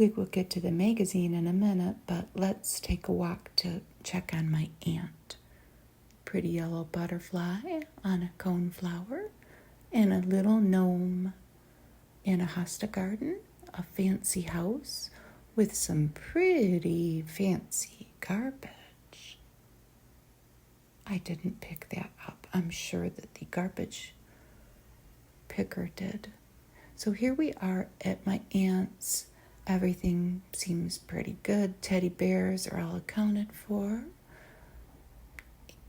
We will get to the magazine in a minute, but let's take a walk to check on my aunt. Pretty yellow butterfly on a coneflower, and a little gnome in a hosta garden, a fancy house with some pretty fancy garbage. I didn't pick that up. I'm sure that the garbage picker did. So here we are at my aunt's. Everything seems pretty good. Teddy bears are all accounted for.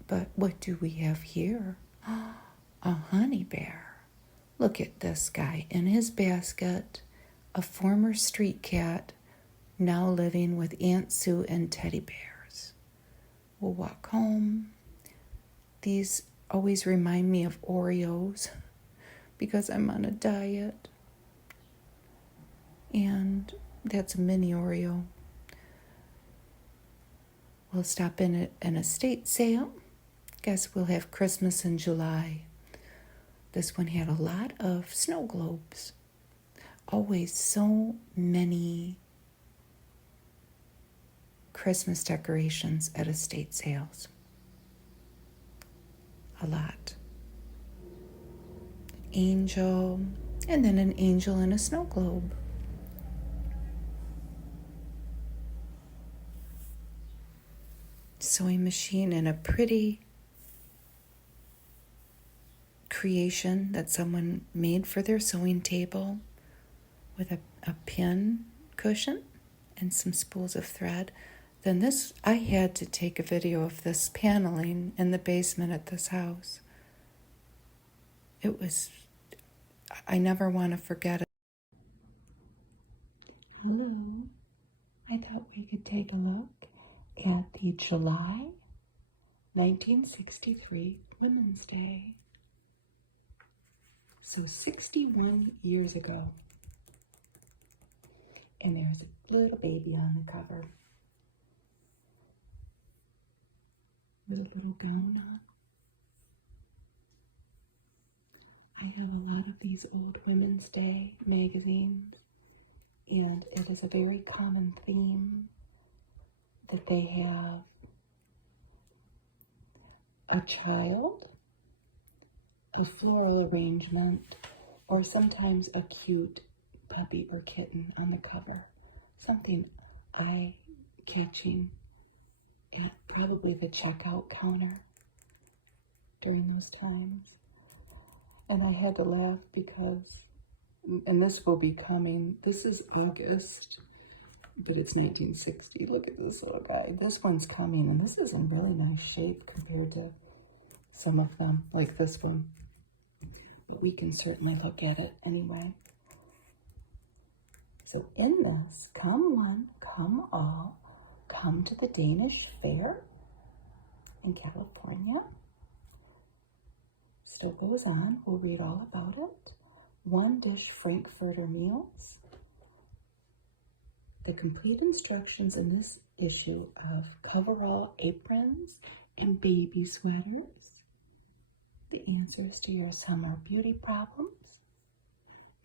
But what do we have here? A honey bear. Look at this guy in his basket, a former street cat, now living with Aunt Sue and teddy bears. We'll walk home. These always remind me of Oreos because I'm on a diet. And that's a mini Oreo. We'll stop in at an estate sale. Guess we'll have Christmas in July. This one had a lot of snow globes. Always so many Christmas decorations at estate sales. A lot. Angel, and then an angel in a snow globe. Sewing machine and a pretty creation that someone made for their sewing table with a pin cushion and some spools of thread. Then this, I had to take a video of this paneling in the basement at this house. It was, I never want to forget it. Hello, I thought we could take a look at the July 1963 Women's Day. So 61 years ago. And there's a little baby on the cover with a little gown on. I have a lot of these old Women's Day magazines, and it is a very common theme that they have a child, a floral arrangement, or sometimes a cute puppy or kitten on the cover. Something eye-catching at probably the checkout counter during those times. And I had to laugh because, and this will be coming, this is August, but it's 1960. Look at this little guy. This one's coming, and this is in really nice shape compared to some of them, like this one. But we can certainly look at it anyway. So in this, come one, come all, come to the Danish Fair in California. Still goes on. We'll read all about it. One dish frankfurter meals. The complete instructions in this issue of coverall aprons and baby sweaters. The answers to your summer beauty problems.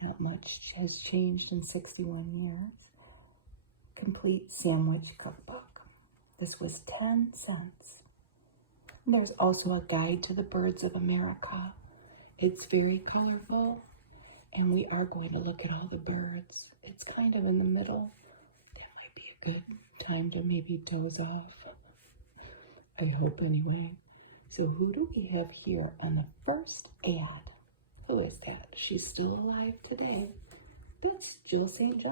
Not much has changed in 61 years. Complete sandwich cookbook. This was 10 cents. There's also a guide to the birds of America. It's very colorful, and we are going to look at all the birds. It's kind of in the middle. That might be a good time to maybe doze off. I hope anyway. So who do we have here on the first ad? Who is that? She's still alive today. That's Jill St.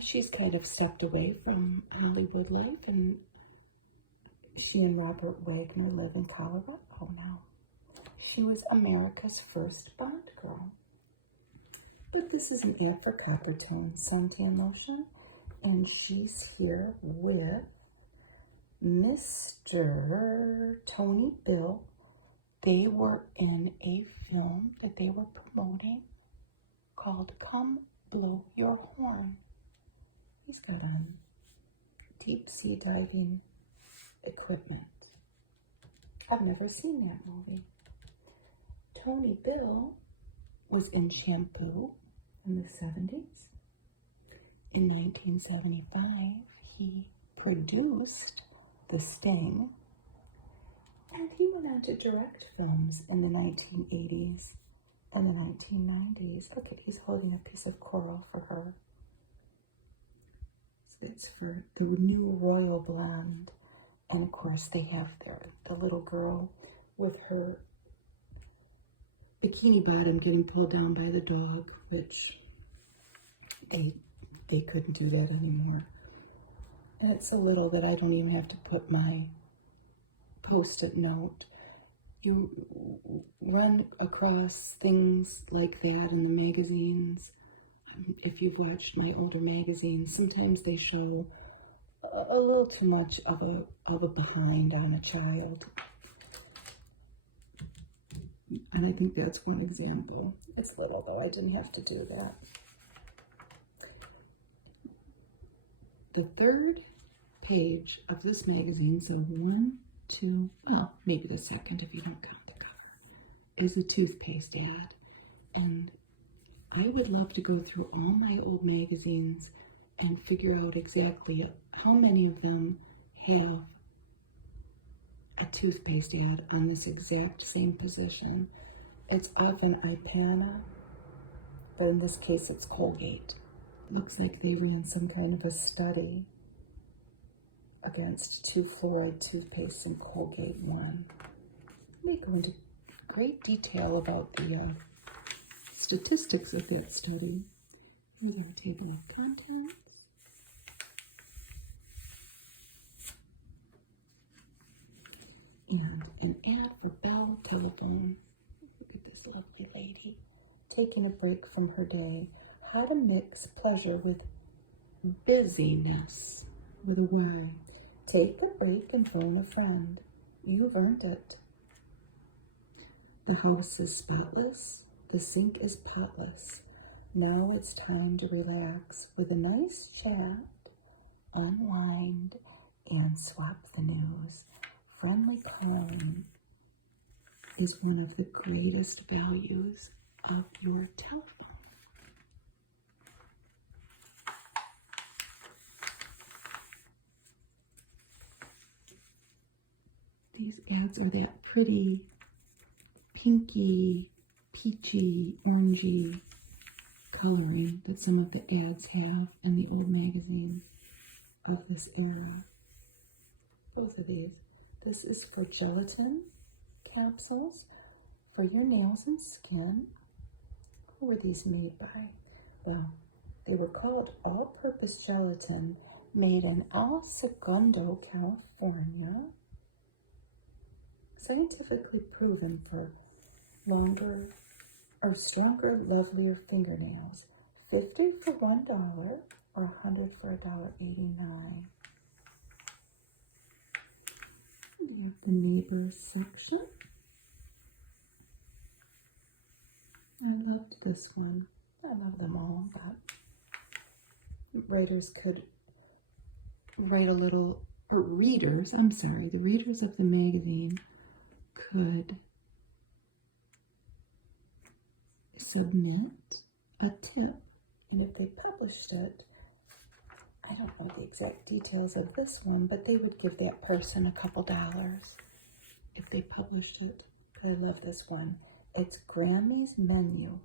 She's kind of stepped away from Hollywood life, and she and Robert Wagner live in Colorado now. She was America's first Bond girl. But this is an ad for Coppertone suntan lotion, and she's here with Mr. Tony Bill. They were in a film that they were promoting called Come Blow Your Horn. He's got on deep sea diving equipment. I've never seen that movie. Tony Bill was in Shampoo in the 70s. In 1975, he produced The Sting, and he went on to direct films in the 1980s and the 1990s. Okay, he's holding a piece of coral for her. So it's for the new royal blonde. And of course, they have the little girl with her bikini bottom getting pulled down by the dog, which they couldn't do that anymore. And it's so little that I don't even have to put my Post-it note. You run across things like that in the magazines. If you've watched my older magazines, sometimes they show a little too much of a behind on a child. And I think that's one example. It's little though, I didn't have to do that. The third page of this magazine, so 1, 2, well, maybe the second if you don't count the cover, is a toothpaste ad. And I would love to go through all my old magazines and figure out exactly how many of them have a toothpaste ad on this exact same position. It's often Ipana, but in this case it's Colgate. Looks like they ran some kind of a study against 2 fluoride toothpaste and Colgate 1. They go into great detail about the statistics of that study. Here's our table of contents. And an ad for Bell Telephone. Look at this lovely lady taking a break from her day. How to mix pleasure with busyness with a Y. Take a break and phone a friend. You've earned it. The house is spotless. The sink is potless. Now it's time to relax with a nice chat, unwind, and swap the news. Friendly calling is one of the greatest values of your telephone. These ads are that pretty pinky, peachy, orangey coloring that some of the ads have in the old magazines of this era. Both of these. This is for gelatin capsules for your nails and skin. Who were these made by? Well, they were called all-purpose gelatin, made in El Segundo, California. Scientifically proven for longer or stronger, lovelier fingernails. 50 for $1 or 100 for $1.89. We have the neighbors section. I loved this one. I love them all, but writers could write a little, or readers, I'm sorry, the readers of the magazine could submit a tip, and if they published it, I don't know the exact details of this one, but they would give that person a couple dollars if they published it. But I love this one. It's Grammy's Menu,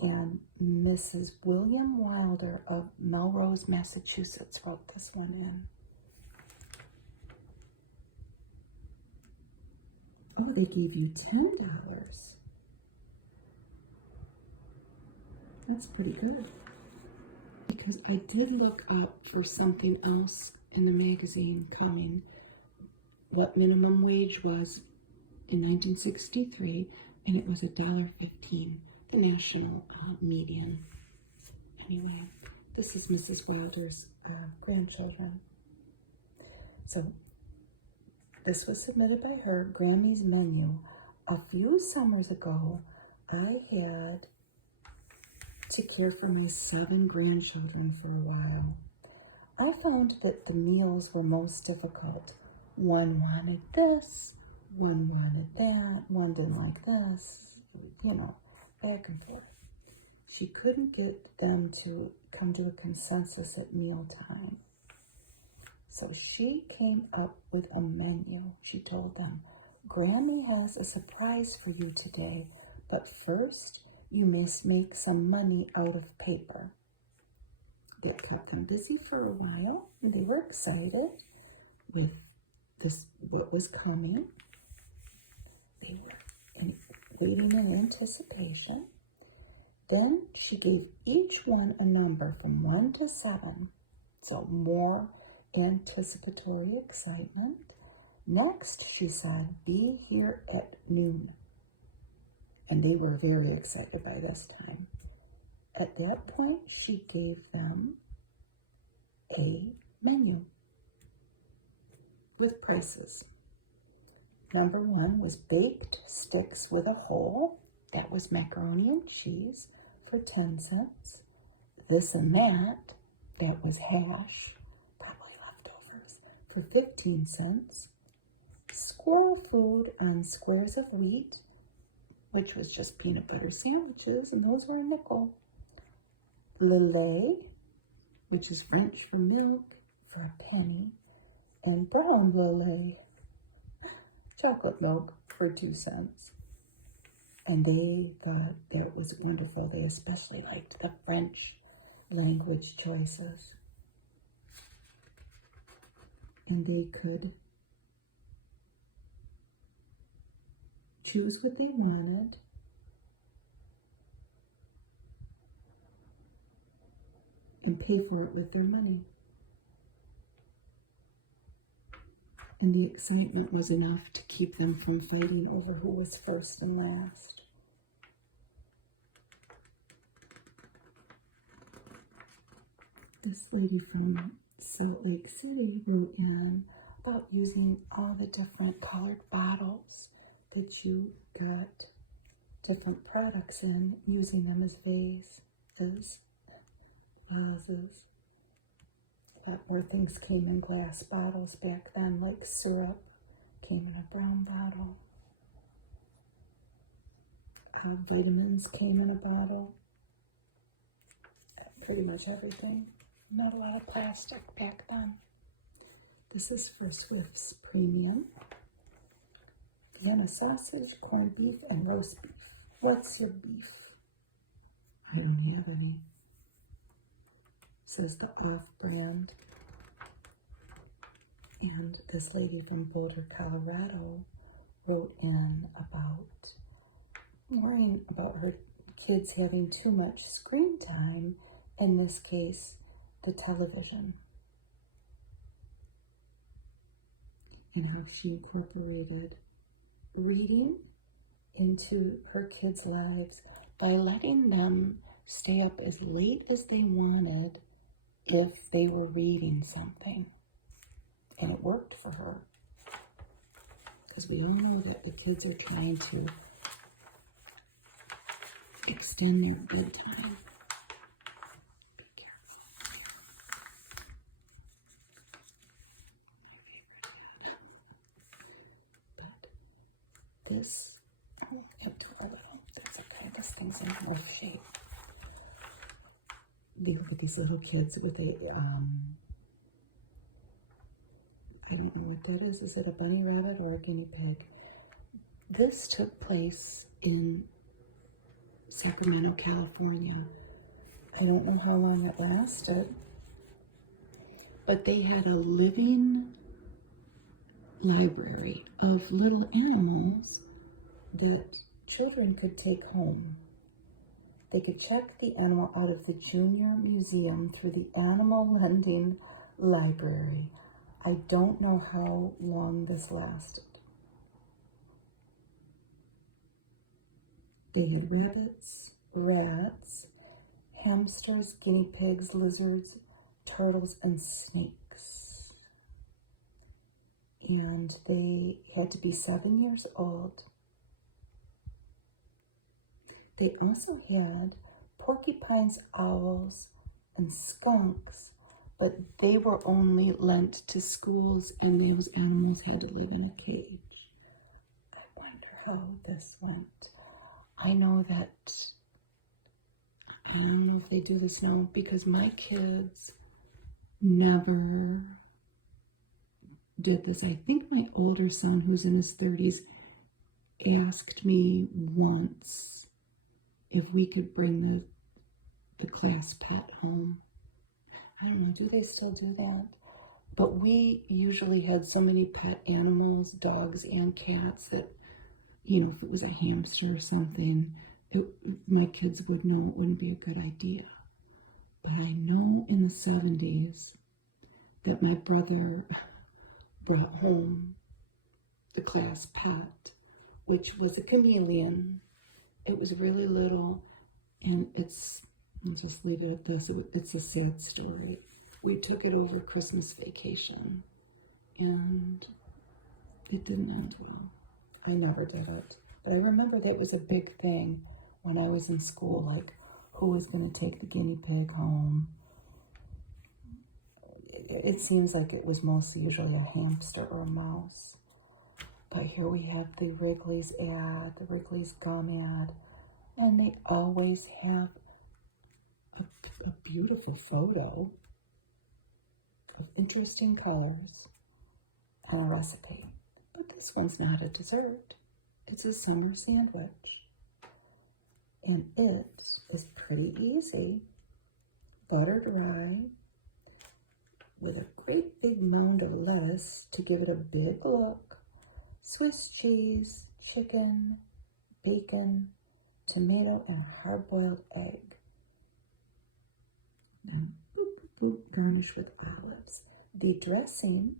and Mrs. William Wilder of Melrose, Massachusetts wrote this one in. Oh, they gave you $10. That's pretty good. Because I did look up for something else in the magazine coming, what minimum wage was in 1963, and it was $1.15, the national median. Anyway, this is Mrs. Wilder's grandchildren. So this was submitted by her, Grammy's Menu. A few summers ago, I had to care for my 7 grandchildren for a while. I found that the meals were most difficult. One wanted this, one wanted that, one didn't like this, you know, back and forth. she couldn't get them to come to a consensus at mealtime. So she came up with a menu. She told them, Grammy has a surprise for you today, but first you must make some money out of paper. That kept them busy for a while, and they were excited with this, what was coming. They were waiting in anticipation. Then she gave each one a number from 1 to 7, so more anticipatory excitement. Next, she said, be here at noon. And they were very excited by this time. At that point, she gave them a menu with prices. Number 1 was baked sticks with a hole. That was macaroni and cheese for 10 cents. This and that, that was hash, probably leftovers, for 15 cents. Squirrel food on squares of wheat, which was just peanut butter sandwiches, and those were a nickel. Leigh, which is French for milk, for a penny. And brown Leigh, chocolate milk, for 2 cents. And they thought that was wonderful. They especially liked the French language choices. And they could choose what they wanted. And pay for it with their money. And the excitement was enough to keep them from fighting over who was first and last. This lady from Salt Lake City wrote in about using all the different colored bottles that you got different products in, using them as vases. A lot more things came in glass bottles back then, like syrup came in a brown bottle. Vitamins came in a bottle. Pretty much everything. Not a lot of plastic back then. This is for Swift's Premium. Vienna sausage, corned beef, and roast beef. What's your beef? I don't have any. Says the off-brand. And this lady from Boulder, Colorado wrote in about worrying about her kids having too much screen time, in this case, the television. And how she incorporated reading into her kids' lives by letting them stay up as late as they wanted if they were reading something. And it worked for her. Because we all know that the kids are trying to extend your bedtime. Be careful. But this, that's okay, this thing's in rough shape. They look at these little kids with a, I don't know what that is. Is it a bunny rabbit or a guinea pig? This took place in Sacramento, California. I don't know how long it lasted, but they had a living library of little animals that children could take home. They could check the animal out of the Junior Museum through the Animal Lending Library. I don't know how long this lasted. They had rabbits, rats, hamsters, guinea pigs, lizards, turtles, and snakes. And they had to be 7 years old. They also had porcupines, owls, and skunks, but they were only lent to schools, and those animals had to live in a cage. I wonder how this went. I know that I don't know if they do this now because my kids never did this. I think my older son, who's in his 30s, asked me once if we could bring the class pet home. I don't know, do they still do that? But we usually had so many pet animals, dogs and cats, that, you know, if it was a hamster or something, my kids would know it wouldn't be a good idea. But I know in the 70s that my brother brought home the class pet, which was a chameleon. It was really little, and I'll just leave it at this. It's a sad story. We took it over Christmas vacation, and it didn't end well. I never did it. But I remember that was a big thing when I was in school, like who was going to take the guinea pig home. It seems like it was most usually a hamster or a mouse. But here we have the Wrigley's ad, the Wrigley's gum ad, and they always have a beautiful photo of interesting colors and a recipe. But this one's not a dessert. It's a summer sandwich. And it is pretty easy. Buttered rye with a great big mound of lettuce to give it a big look. Swiss cheese, chicken, bacon, tomato, and a hard-boiled egg. Now, garnish with olives. The dressing,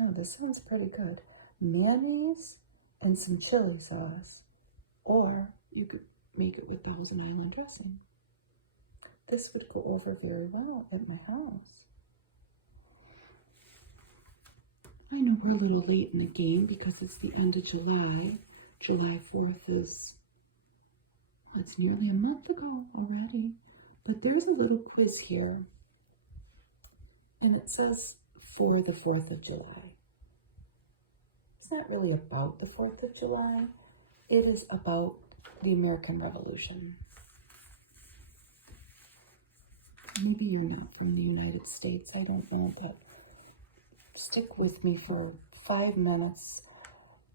oh, this sounds pretty good. Mayonnaise and some chili sauce. Or you could make it with Thousand Island dressing. This would go over very well at my house. I know we're a little late in the game because it's the end of July. July 4th is, well, it's nearly a month ago already. But there's a little quiz here. And it says for the 4th of July. It's not really about the 4th of July. It is about the American Revolution. Maybe you're not from the United States. I don't know, but stick with me for 5 minutes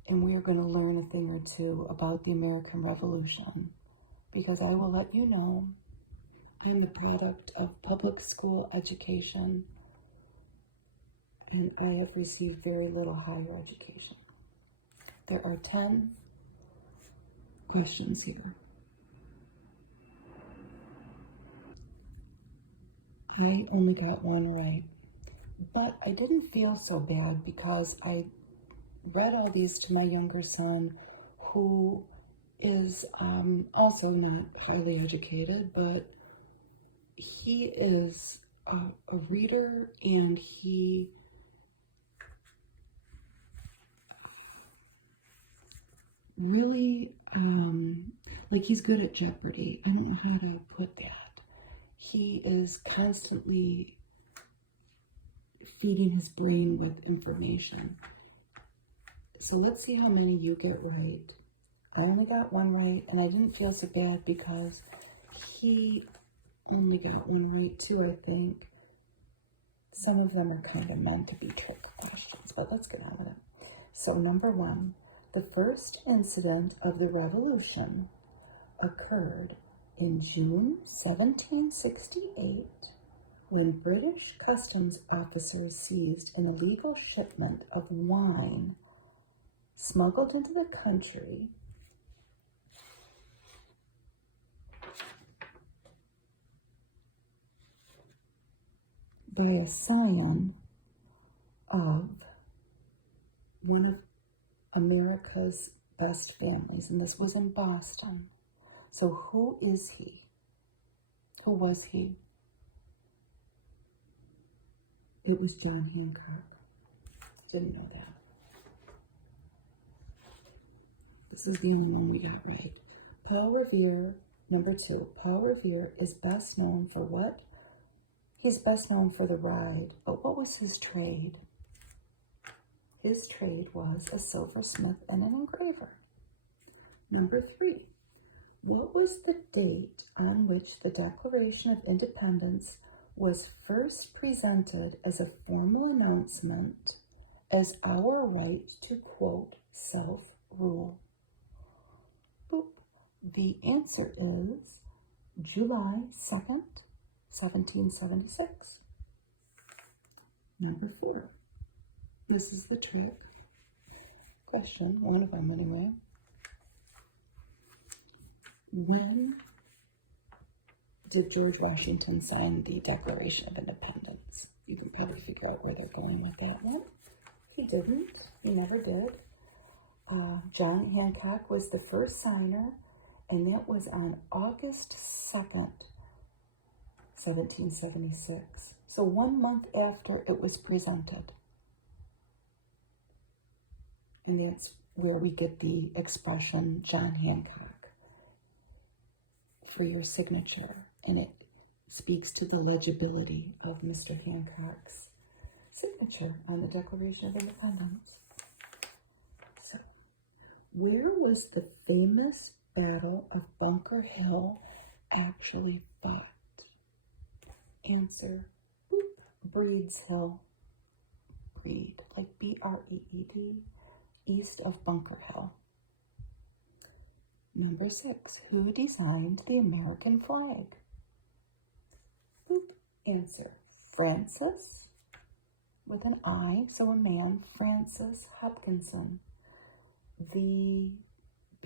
and we are going to learn a thing or two about the American Revolution, because I will let you know I'm the product of public school education and I have received very little higher education. There are 10 questions here. I only got one right, but I didn't feel so bad because I read all these to my younger son, who is also not highly educated, but he is a reader, and he really, like, he's good at Jeopardy. I don't know how to put that. He is constantly feeding his brain with information. So let's see how many you get right. I only got one right, and I didn't feel so bad because he only got one right too, I think. Some of them are kind of meant to be trick questions, but let's get on with it. So number 1, the first incident of the Revolution occurred in June 1768 when British customs officers seized an illegal shipment of wine smuggled into the country by a scion of one of America's best families, and this was in Boston. So who is he? Who was he? It was John Hancock. Didn't know that. This is the only one we got right. Paul Revere, number 2. Paul Revere is best known for what? He's best known for the ride, but what was his trade? His trade was a silversmith and an engraver. Number 3. What was the date on which the Declaration of Independence was first presented as a formal announcement as our right to, quote, self-rule? Boop. The answer is July 2nd, 1776. Number 4. This is the trick question, one of them anyway. When did George Washington sign the Declaration of Independence? You can probably figure out where they're going with that one. He didn't. He never did. John Hancock was the first signer, and that was on August 2nd, 1776. So 1 month after it was presented. And that's where we get the expression John Hancock for your signature. And it speaks to the legibility of Mr. Hancock's signature on the Declaration of Independence. So, where was the famous Battle of Bunker Hill actually fought? Answer, Breed's Hill. Breed, like B-R-E-E-D, east of Bunker Hill. Number 6, who designed the American flag? Answer, Francis, with an I, so a man, Francis Hopkinson. The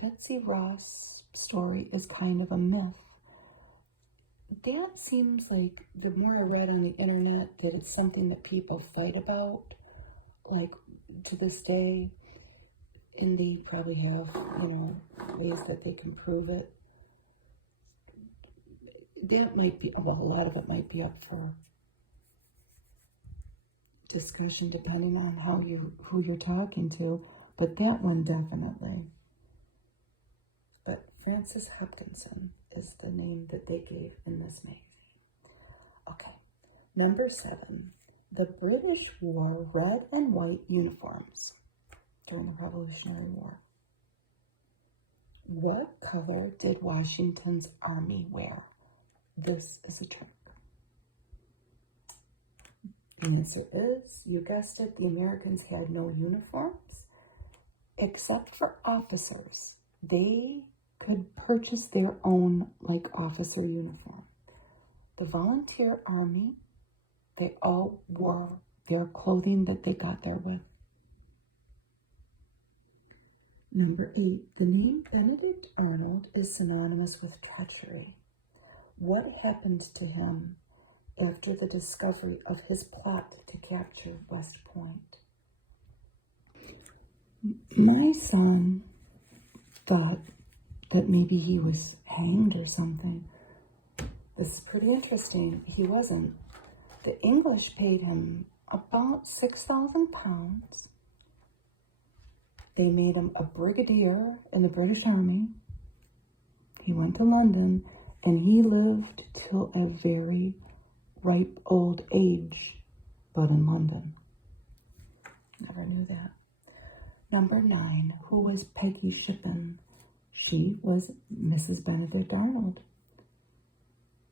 Betsy Ross story is kind of a myth. That seems like, the more I read on the internet, that it's something that people fight about, like to this day, and they probably have, ways that they can prove it. That might be, well, a lot of it might be up for discussion depending on who you're talking to, but that one definitely. But Francis Hopkinson is the name that they gave in this magazine. Okay, number 7. The British wore red and white uniforms during the Revolutionary War. What color did Washington's army wear? This is a trick. The answer is, you guessed it, the Americans had no uniforms except for officers. They could purchase their own, officer uniform. The volunteer army, they all wore their clothing that they got there with. Number 8, the name Benedict Arnold is synonymous with treachery. What happened to him after the discovery of his plot to capture West Point? My son thought that maybe he was hanged or something. This is pretty interesting. He wasn't. The English paid him about 6,000 pounds. They made him a brigadier in the British Army. He went to London, and he lived till a very ripe old age, but in London. Never knew that. Number 9, who was Peggy Shippen? She was Mrs. Benedict Arnold.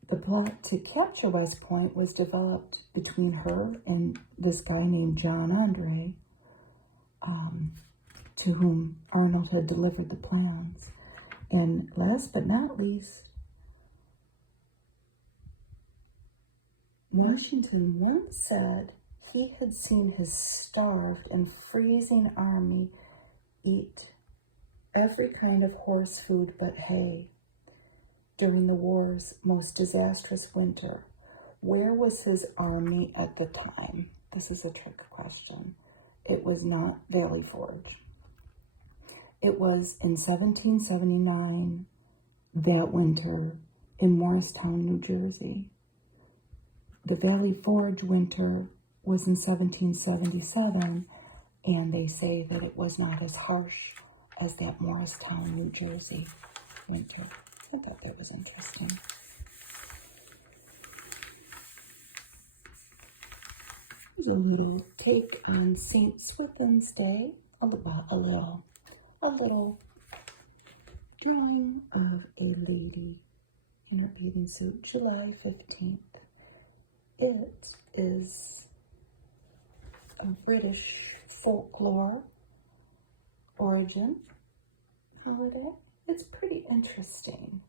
The plot to capture West Point was developed between her and this guy named John Andre, to whom Arnold had delivered the plans. And last but not least, Washington once said he had seen his starved and freezing army eat every kind of horse food but hay during the war's most disastrous winter. Where was his army at the time? This is a trick question. It was not Valley Forge. It was in 1779, that winter, in Morristown, New Jersey. The Valley Forge winter was in 1777, and they say that it was not as harsh as that Morristown, New Jersey winter. I thought that was interesting. Here's a little take on St. Swithin's Day. A little drawing of a lady in her bathing suit, July 15th. It is a British folklore origin holiday. It's pretty interesting.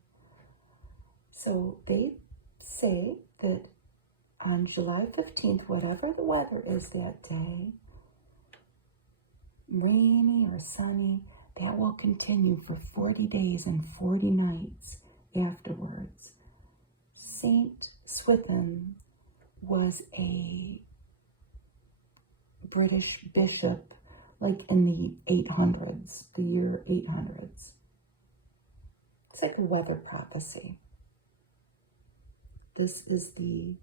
So they say that on July 15th, whatever the weather is that day, rainy or sunny, that will continue for 40 days and 40 nights afterwards. Saint Swithin was a British bishop, like in the 800s, the year 800s. It's like a weather prophecy. This is the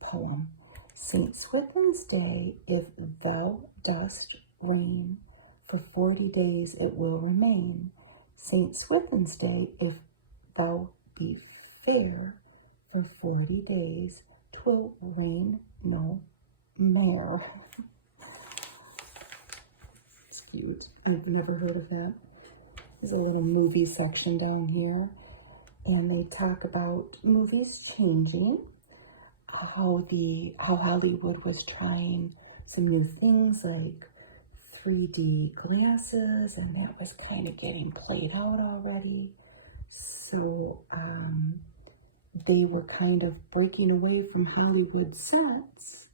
poem. Saint Swithin's Day, if thou dost reign, for 40 days it will remain. Saint Swithin's Day, if thou be fair, for 40 days 'twill rain no more. It's cute. I've never heard of that. There's a little movie section down here, and they talk about movies changing, how Hollywood was trying some new things like 3D glasses, and that was kind of getting played out already. So they were kind of breaking away from Hollywood sets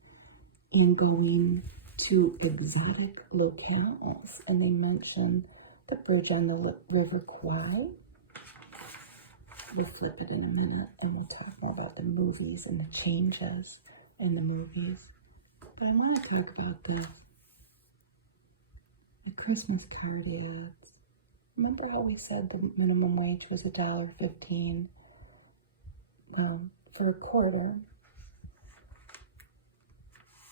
and going to exotic locales. And they mentioned the bridge on the River Kwai. We'll flip it in a minute and we'll talk more about the movies and the changes in the movies. But I want to talk about the Christmas card ads. Remember how we said the minimum wage was $1.15 for a quarter?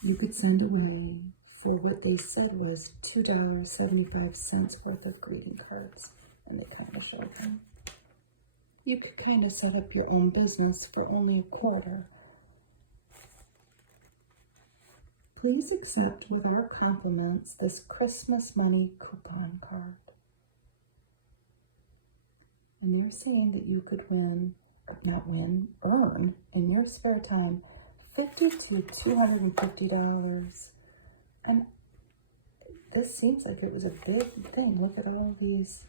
You could send away for what they said was $2.75 worth of greeting cards, and they kind of showed them. You could kind of set up your own business for only a quarter. Please accept with our compliments this Christmas money coupon card. And they're saying that you could earn in your spare time $50 to $250. And this seems like it was a big thing. Look at all these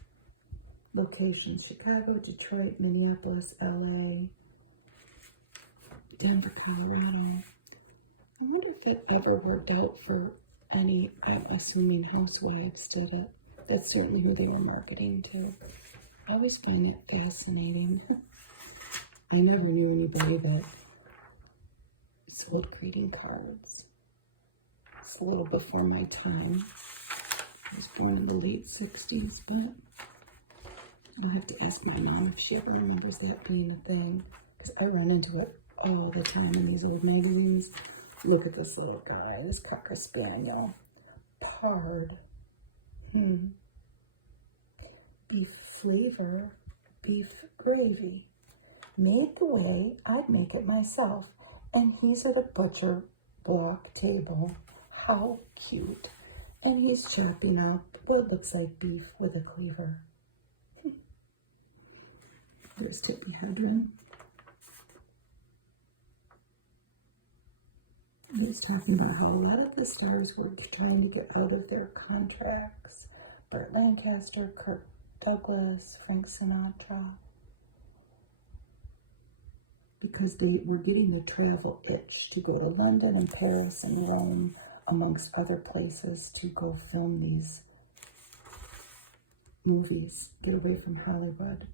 locations: Chicago, Detroit, Minneapolis, LA, Denver, Colorado. I wonder if it ever worked out for any, I'm assuming housewives did it. That's certainly who they were marketing to. I always find that fascinating. I never knew anybody that sold greeting cards. It's a little before my time. I was born in the late 60s, but I'll have to ask my mom if she ever remembers that being a thing, because I run into it all the time in these old magazines. Look at this little guy, this Cocker Spaniel. Pard. Beef flavor, beef gravy. Made the way I'd make it myself, and he's at a butcher block table. How cute. And he's chopping up what looks like beef with a cleaver. There's Tippi Hedren. He's talking about how a lot of the stars were trying to get out of their contracts. Burt Lancaster, Kirk Douglas, Frank Sinatra. Because they were getting the travel itch to go to London and Paris and Rome, amongst other places, to go film these movies. Get away from Hollywood.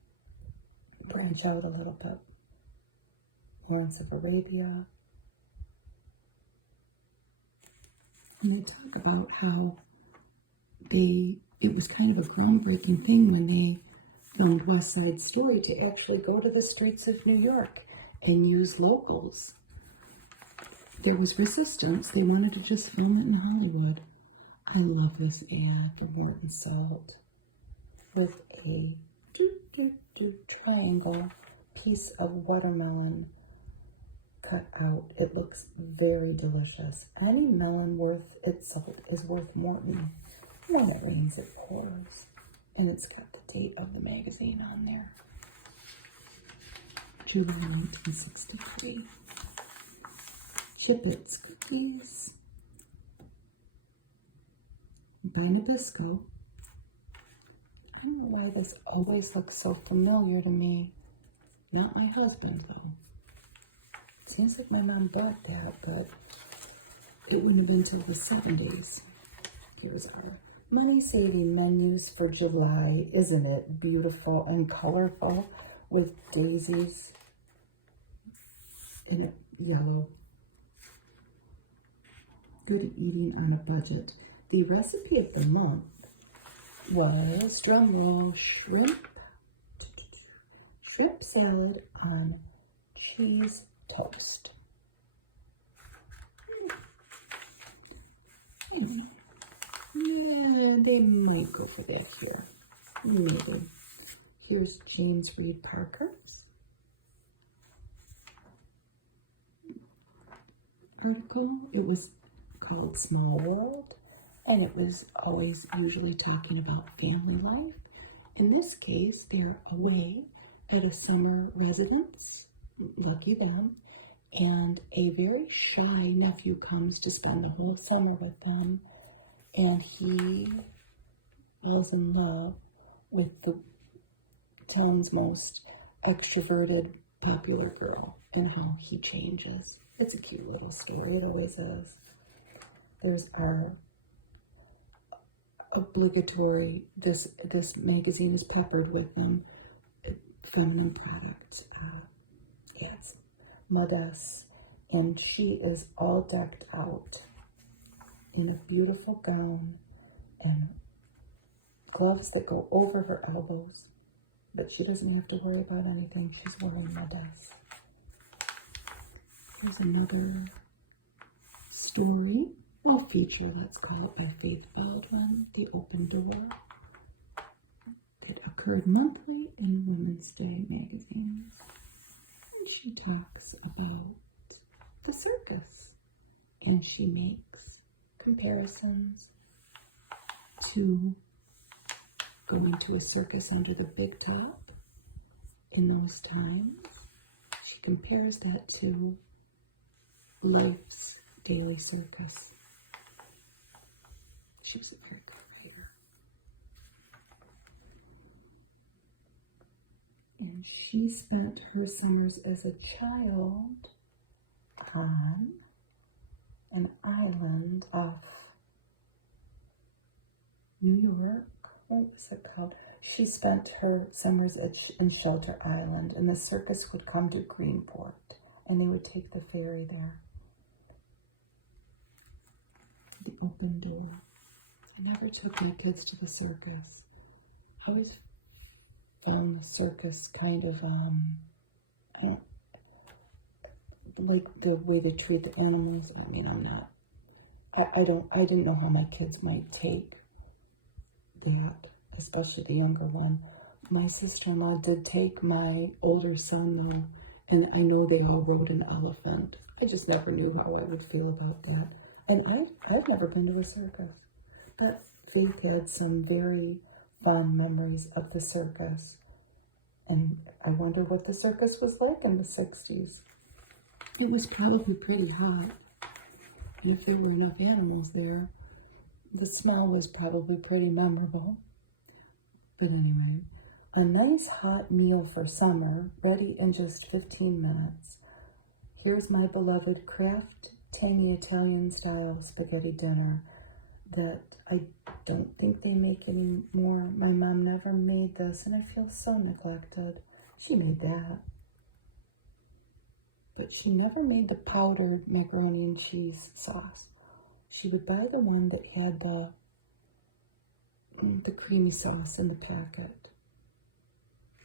Branch out a little bit. Lawrence of Arabia. And they talk about how it was kind of a groundbreaking thing when they filmed West Side Story to actually go to the streets of New York and use locals. There was resistance. They wanted to just film it in Hollywood. I love this ad for Morton Salt with a triangle piece of watermelon cut out. It looks very delicious. Any melon worth its salt is worth Morton. When it rains, it pours. And it's got the date of the magazine on there. July 1963. Chippets cookies by Nabisco. I don't know why this always looks so familiar to me. Not my husband, though. Seems like my mom bought that, but it wouldn't have been till the 70s. Here's our money-saving menus for July. Isn't it beautiful and colorful with daisies in yellow? Good eating on a budget. The recipe of the month was, drumroll, shrimp salad on cheese toast. Yeah, they might go for that here. Maybe. Here's James Reed Parker's article. It was called Small World, and it was always usually talking about family life. In this case, they're away at a summer residence, lucky them, and a very shy nephew comes to spend the whole summer with them, and he falls in love with the town's most extroverted, popular girl, and how he changes. It's a cute little story, it always is. There's our obligatory, this magazine is peppered with them, feminine products. It's Modest, and she is all decked out in a beautiful gown and gloves that go over her elbows, but she doesn't have to worry about anything. She's wearing Modest. Here's another story, well, feature, let's call it, by Faith Baldwin, The Open Door, that occurred monthly in Women's Day magazines. And she talks about the circus, and she makes comparisons to going to a circus under the big top in those times. She compares that to life's daily circus. She was a very good writer. And she spent her summers as a child on an island off New York. What was it called? She spent her summers in Shelter Island, and the circus would come to Greenport, and they would take the ferry there. The Open Door. I never took my kids to the circus. I always found the circus kind of, like the way they treat the animals. I mean, I didn't know how my kids might take that, especially the younger one. My sister-in-law did take my older son, though, and I know they all rode an elephant. I just never knew how I would feel about that. And I've never been to a circus. But Faith had some very fond memories of the circus. And I wonder what the circus was like in the 60s. It was probably pretty hot. And if there were enough animals there, the smell was probably pretty memorable. But anyway, a nice hot meal for summer, ready in just 15 minutes. Here's my beloved Kraft tangy Italian-style spaghetti dinner that I don't think they make anymore. My mom never made this, and I feel so neglected. She made that. But she never made the powdered macaroni and cheese sauce. She would buy the one that had the creamy sauce in the packet.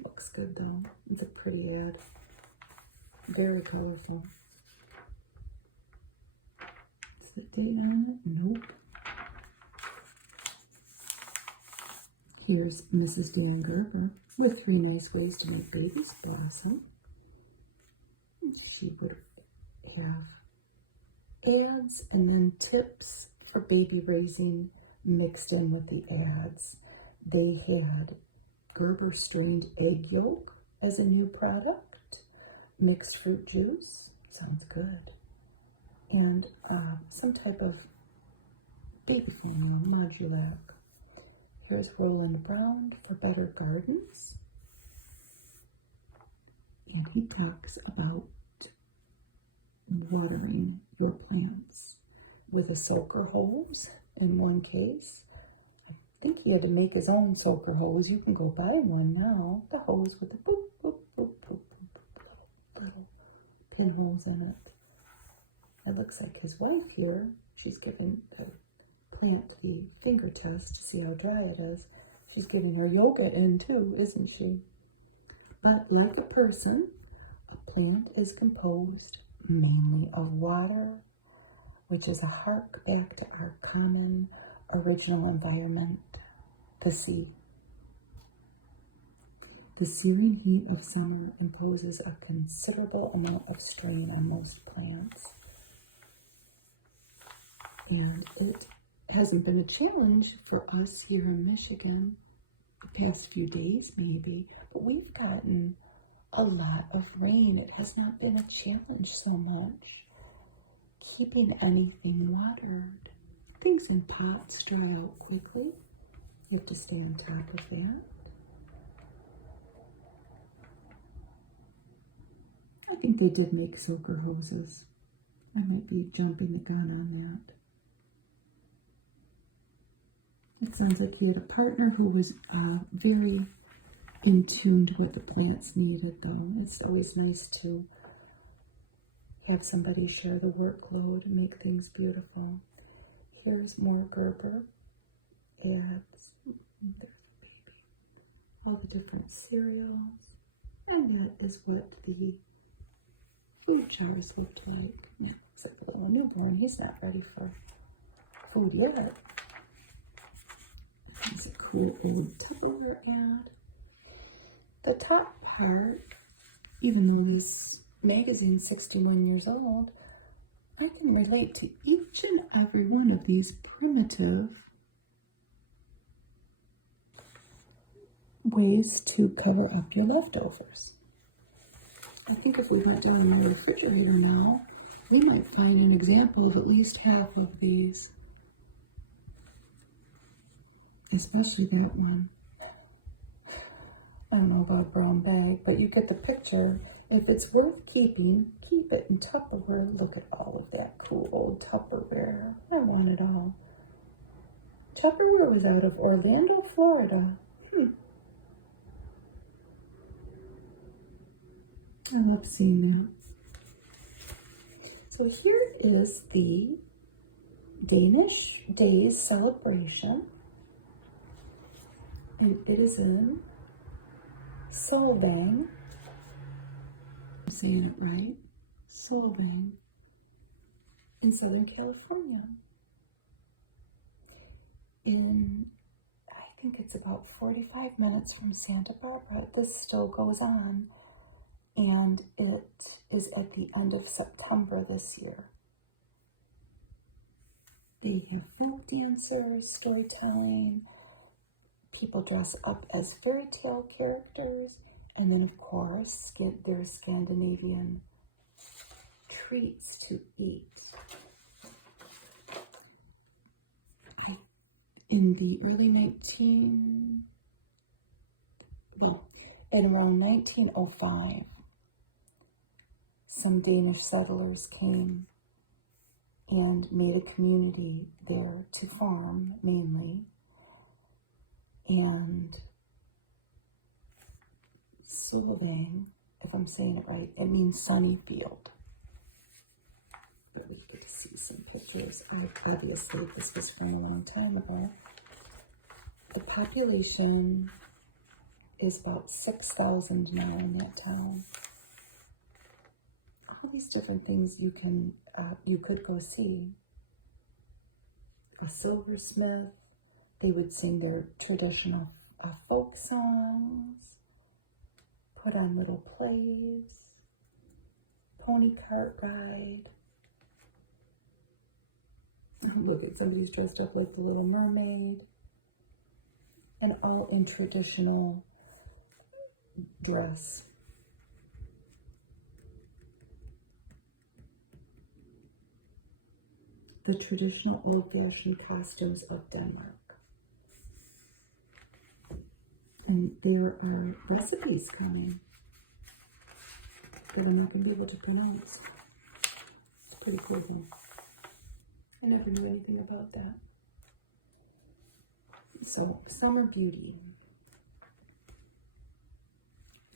Looks good, though. It's a pretty ad. Very colorful. Is the date on it? Nope. Here's Mrs. Dan Gerber with 3 nice ways to make babies blossom. She would have ads and then tips for baby raising mixed in with the ads. They had Gerber strained egg yolk as a new product, mixed fruit juice, sounds good, and some type of baby formula, Modulac. Here's Roland Brown for Better Gardens. And he talks about watering your plants with a soaker hose in one case. I think he had to make his own soaker hose. You can go buy one now. The hose with the boop, boop, boop, boop, boop, little pinholes in it. It looks like his wife here, she's giving the plant the finger test to see how dry it is. She's getting her yoga in too, isn't she? But like a person, a plant is composed mainly of water, which is a hark back to our common original environment, the sea. The searing heat of summer imposes a considerable amount of strain on most plants. And it hasn't been a challenge for us here in Michigan the past few days maybe, but we've gotten a lot of rain. It has not been a challenge so much. Keeping anything watered. Things in pots dry out quickly. You have to stay on top of that. I think they did make soaker hoses. I might be jumping the gun on that. It sounds like he had a partner who was very in tune to what the plants needed, though. It's always nice to have somebody share the workload and make things beautiful. Here's more Gerber ads. There's a baby. All the different cereals. And that is what the food jars looked like. Yeah, looks like a little newborn. He's not ready for food yet. It's a cool old Tupperware ad. The top part, even though this magazine's 61 years old, I can relate to each and every one of these primitive ways to cover up your leftovers. I think if we went down in the refrigerator now, we might find an example of at least half of these. Especially that one. I don't know about a brown bag, but you get the picture. If it's worth keeping, keep it in Tupperware. Look at all of that cool old Tupperware. I want it all. Tupperware was out of Orlando, Florida. I love seeing that. So here is the Danish Days celebration. And it is in Solvang. I'm saying it right. Solvang in Southern California. I think it's about 45 minutes from Santa Barbara. This still goes on. And it is at the end of September this year. They have folk dancers, storytelling. People dress up as fairy tale characters, and then of course there's Scandinavian treats to eat. In the early in around 1905, some Danish settlers came and made a community there to farm mainly. And Solvang, if I'm saying it right, it means sunny field. But we get to see some pictures. Obviously, this was from a long time ago. The population is about 6,000 now in that town. All these different things you could go see. A silversmith. They would sing their traditional folk songs, put on little plays, pony cart ride. Look at somebody's dressed up like the Little Mermaid. and all in traditional dress. The traditional old-fashioned costumes of Denmark. And there are recipes coming that I'm not going to be able to pronounce. It's pretty cool though. I never knew anything about that. So, summer beauty.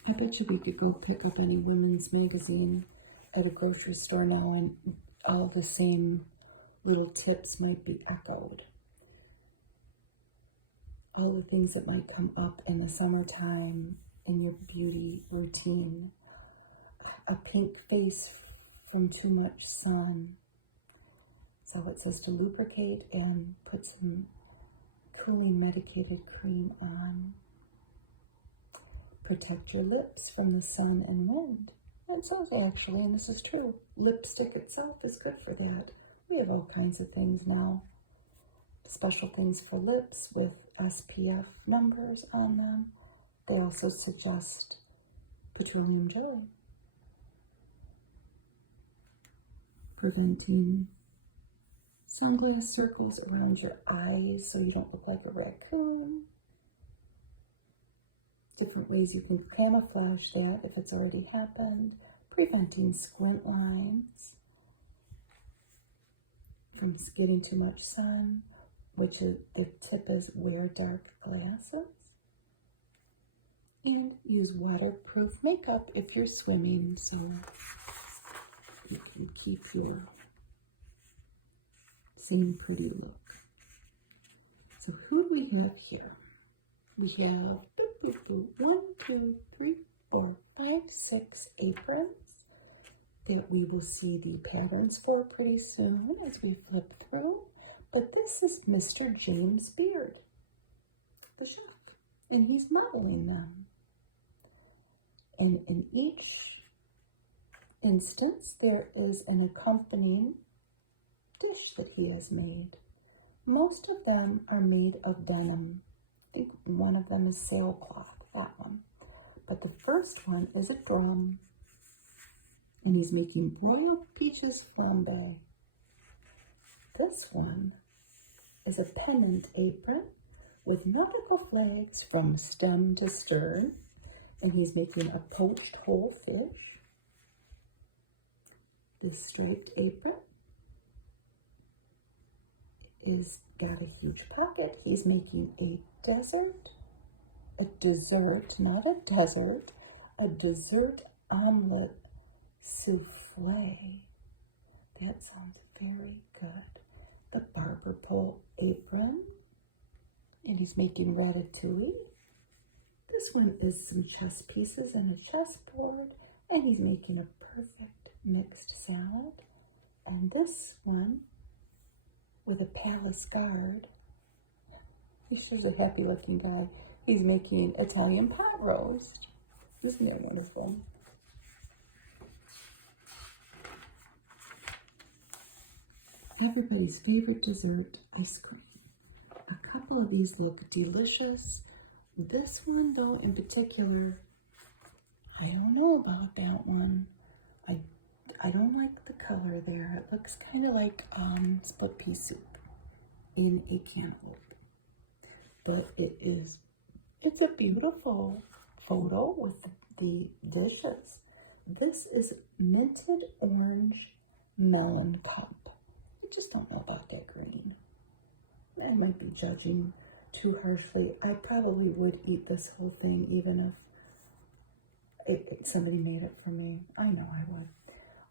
I bet you we could go pick up any women's magazine at a grocery store now and all the same little tips might be echoed. All the things that might come up in the summertime in your beauty routine. A pink face from too much sun. So it says to lubricate and put some cooling medicated cream on. Protect your lips from the sun and wind. It says actually, and this is true, lipstick itself is good for that. We have all kinds of things now. Special things for lips with SPF numbers on them. They also suggest petroleum jelly. Preventing sunglass circles around your eyes so you don't look like a raccoon. Different ways you can camouflage that if it's already happened. Preventing squint lines from getting too much sun, which is, the tip is wear dark glasses. And use waterproof makeup if you're swimming, so you can keep your same pretty look. So who do we have here? We have 1, 2, 3, 4, 5, 6 aprons that we will see the patterns for pretty soon as we flip through. But this is Mr. James Beard, the chef, and he's modeling them. And in each instance, there is an accompanying dish that he has made. Most of them are made of denim. I think one of them is sailcloth, that one. But the first one is a drum. And he's making broiled peaches flambe. This one is a pennant apron with nautical flags from stem to stern. And he's making a poached whole fish. This striped apron is got a huge pocket. He's making a dessert, not a desert, a dessert omelet souffle. That sounds very good. The barber pole apron, and he's making ratatouille. This one is some chess pieces and a chessboard, and he's making a perfect mixed salad. And this one with a palace guard. He's just a happy looking guy. He's making Italian pot roast. Isn't that wonderful? Everybody's favorite dessert, ice cream. A couple of these look delicious. This one, though, in particular, I don't know about that one. I don't like the color there. It looks kind of like split pea soup in a cantaloupe. But it's a beautiful photo with the dishes. This is minted orange melon cup. I just don't know about that green. I might be judging too harshly. I probably would eat this whole thing even if somebody made it for me. I know I would.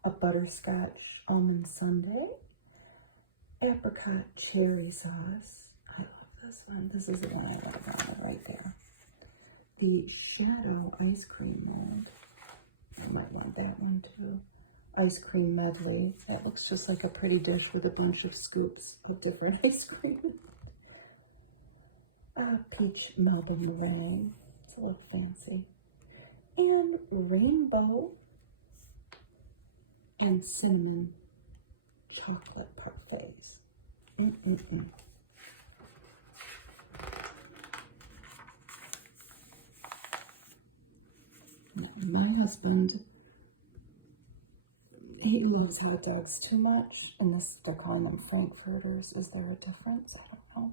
A butterscotch almond sundae, apricot cherry sauce. I love this one. This is the one I would have wanted right there. The shadow ice cream mold. I might want that one too. Ice cream medley. That looks just like a pretty dish with a bunch of scoops of different ice cream. Peach Melba meringue. It's a little fancy. And rainbow and cinnamon chocolate parfaits. My husband, he loves hot dogs too much, and they're calling them frankfurters. Is there a difference? I don't know.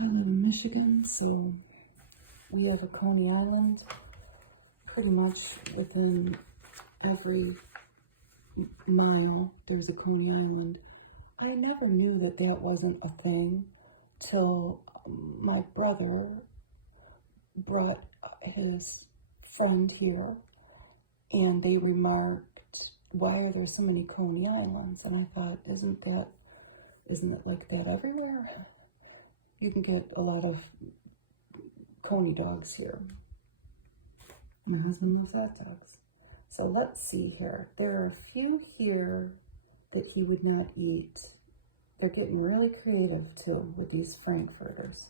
I live in Michigan, so we have a Coney Island pretty much within every mile. There's a Coney Island. I never knew that that wasn't a thing till my brother brought his friend here, and they remarked, "Why are there so many Coney Islands?" And I thought, isn't it like that everywhere? You can get a lot of Coney dogs here. My husband loves hot dogs. So let's see here. There are a few here that he would not eat. They're getting really creative too with these frankfurters.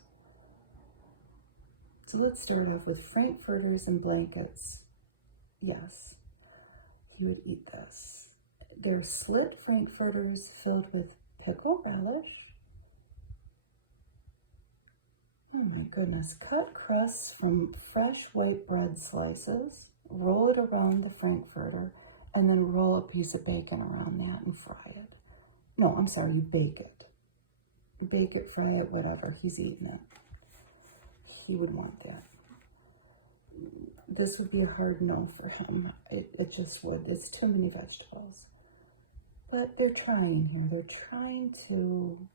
So let's start off with frankfurters and blankets. Yes, he would eat this. They're slit frankfurters filled with pickle relish. Oh my goodness. Cut crusts from fresh white bread slices, roll it around the frankfurter, and then roll a piece of bacon around that and fry it. No, I'm sorry, you bake it. Bake it, fry it, whatever. He's eating it. He would want that. This would be a hard no for him. It just would. It's too many vegetables. But they're trying here. They're trying to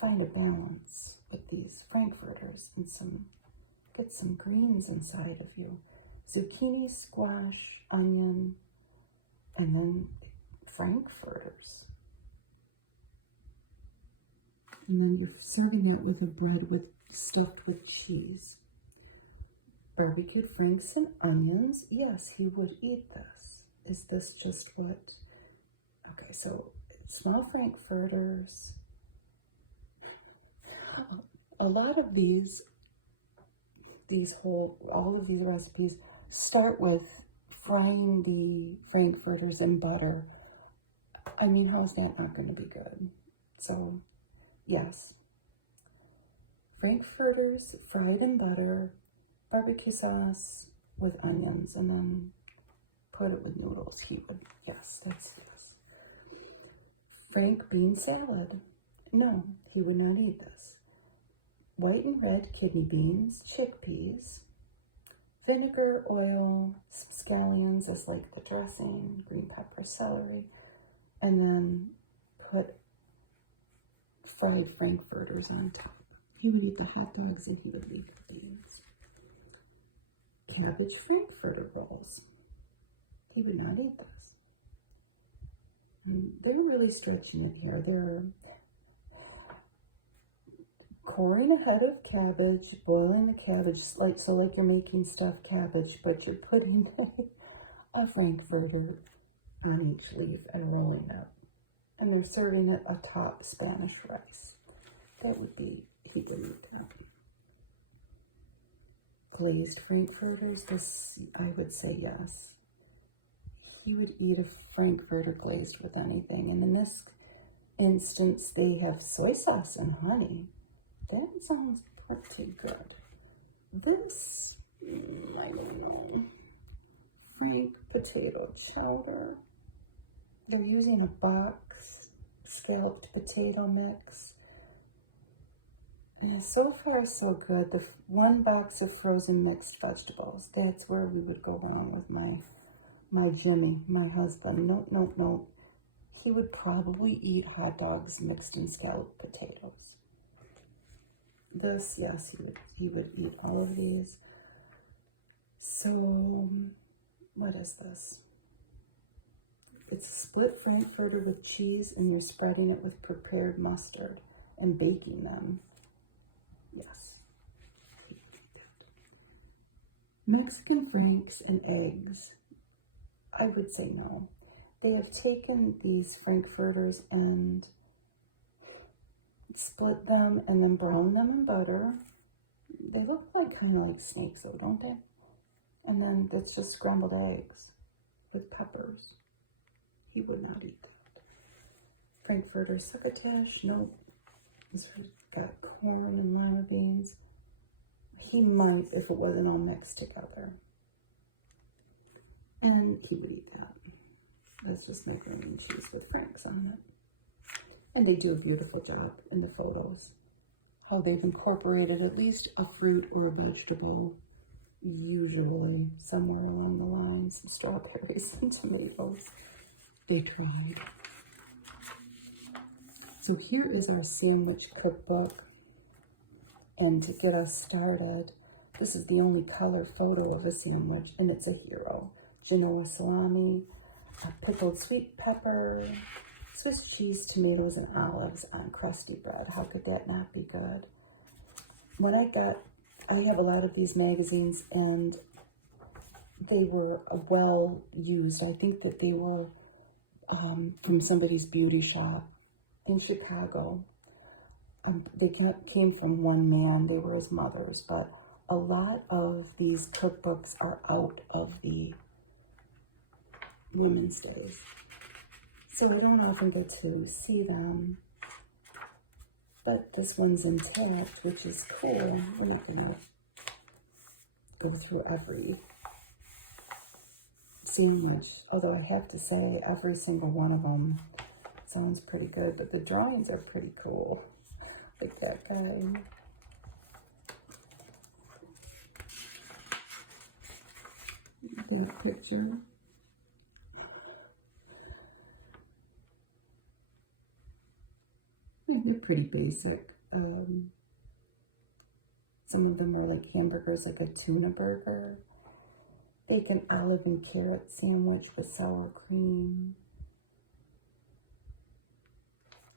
find a balance with these frankfurters and get some greens inside of you. Zucchini, squash, onion, and then frankfurters. And then you're serving it with a bread stuffed with cheese. Barbecued franks and onions. Yes, he would eat this. Is this just what? Okay, so small frankfurters. A lot of all of these recipes start with frying the frankfurters in butter. I mean, how's that not going to be good? So, yes. Frankfurters fried in butter, barbecue sauce with onions, and then put it with noodles. He would, yes, that's yes. Frank bean salad. No, he would not eat this. White and red kidney beans, chickpeas, vinegar, oil, some scallions as like the dressing, green pepper, celery, and then put fried frankfurters on top. He would eat the hot dogs and he would leave the beans. Cabbage frankfurter rolls. He would not eat this. And they're really stretching it here. They're coring a head of cabbage, boiling the cabbage, like you're making stuffed cabbage, but you're putting a frankfurter on each leaf and rolling it. And they're serving it atop Spanish rice. That would be, he would eat that. Glazed frankfurters, this, I would say yes. He would eat a frankfurter glazed with anything. And in this instance, they have soy sauce and honey. That sounds pretty good. This, I don't know. Frank potato chowder. They're using a box scalloped potato mix. Yeah, so far so good. The one box of frozen mixed vegetables. That's where we would go wrong with my Jimmy, my husband. No. He would probably eat hot dogs mixed in scalloped potatoes. This, yes, he would eat all of these. So, what is this? It's a split frankfurter with cheese, and you're spreading it with prepared mustard and baking them. Yes. Mexican franks and eggs. I would say no. They have taken these frankfurters and split them and then brown them in butter. They look like kind of like snakes though, don't they? And then it's just scrambled eggs with peppers. He would not eat that. Frankfurter succotash, nope. This has got corn and lima beans. He might if it wasn't all mixed together. And he would eat that. That's just macaroni and cheese with Franks on it. And they do a beautiful job in the photos. How they've incorporated at least a fruit or a vegetable, usually somewhere along the line, some strawberries and tomatoes. They tried. So here is our sandwich cookbook. And to get us started, this is the only color photo of a sandwich, and it's a hero. Genoa salami, a pickled sweet pepper, Swiss cheese, tomatoes, and olives on crusty bread. How could that not be good? I have a lot of these magazines, and they were well used. I think that they were from somebody's beauty shop in Chicago. They came from one man. They were his mother's, but a lot of these cookbooks are out of the Women's Days. So I don't often get to see them, but this one's intact, which is cool. We're not gonna go through every sandwich, although I have to say every single one of them sounds pretty good, but the drawings are pretty cool. Like that guy. That picture. They're pretty basic. Some of them are like hamburgers, like a tuna burger. Bacon, olive, and carrot sandwich with sour cream.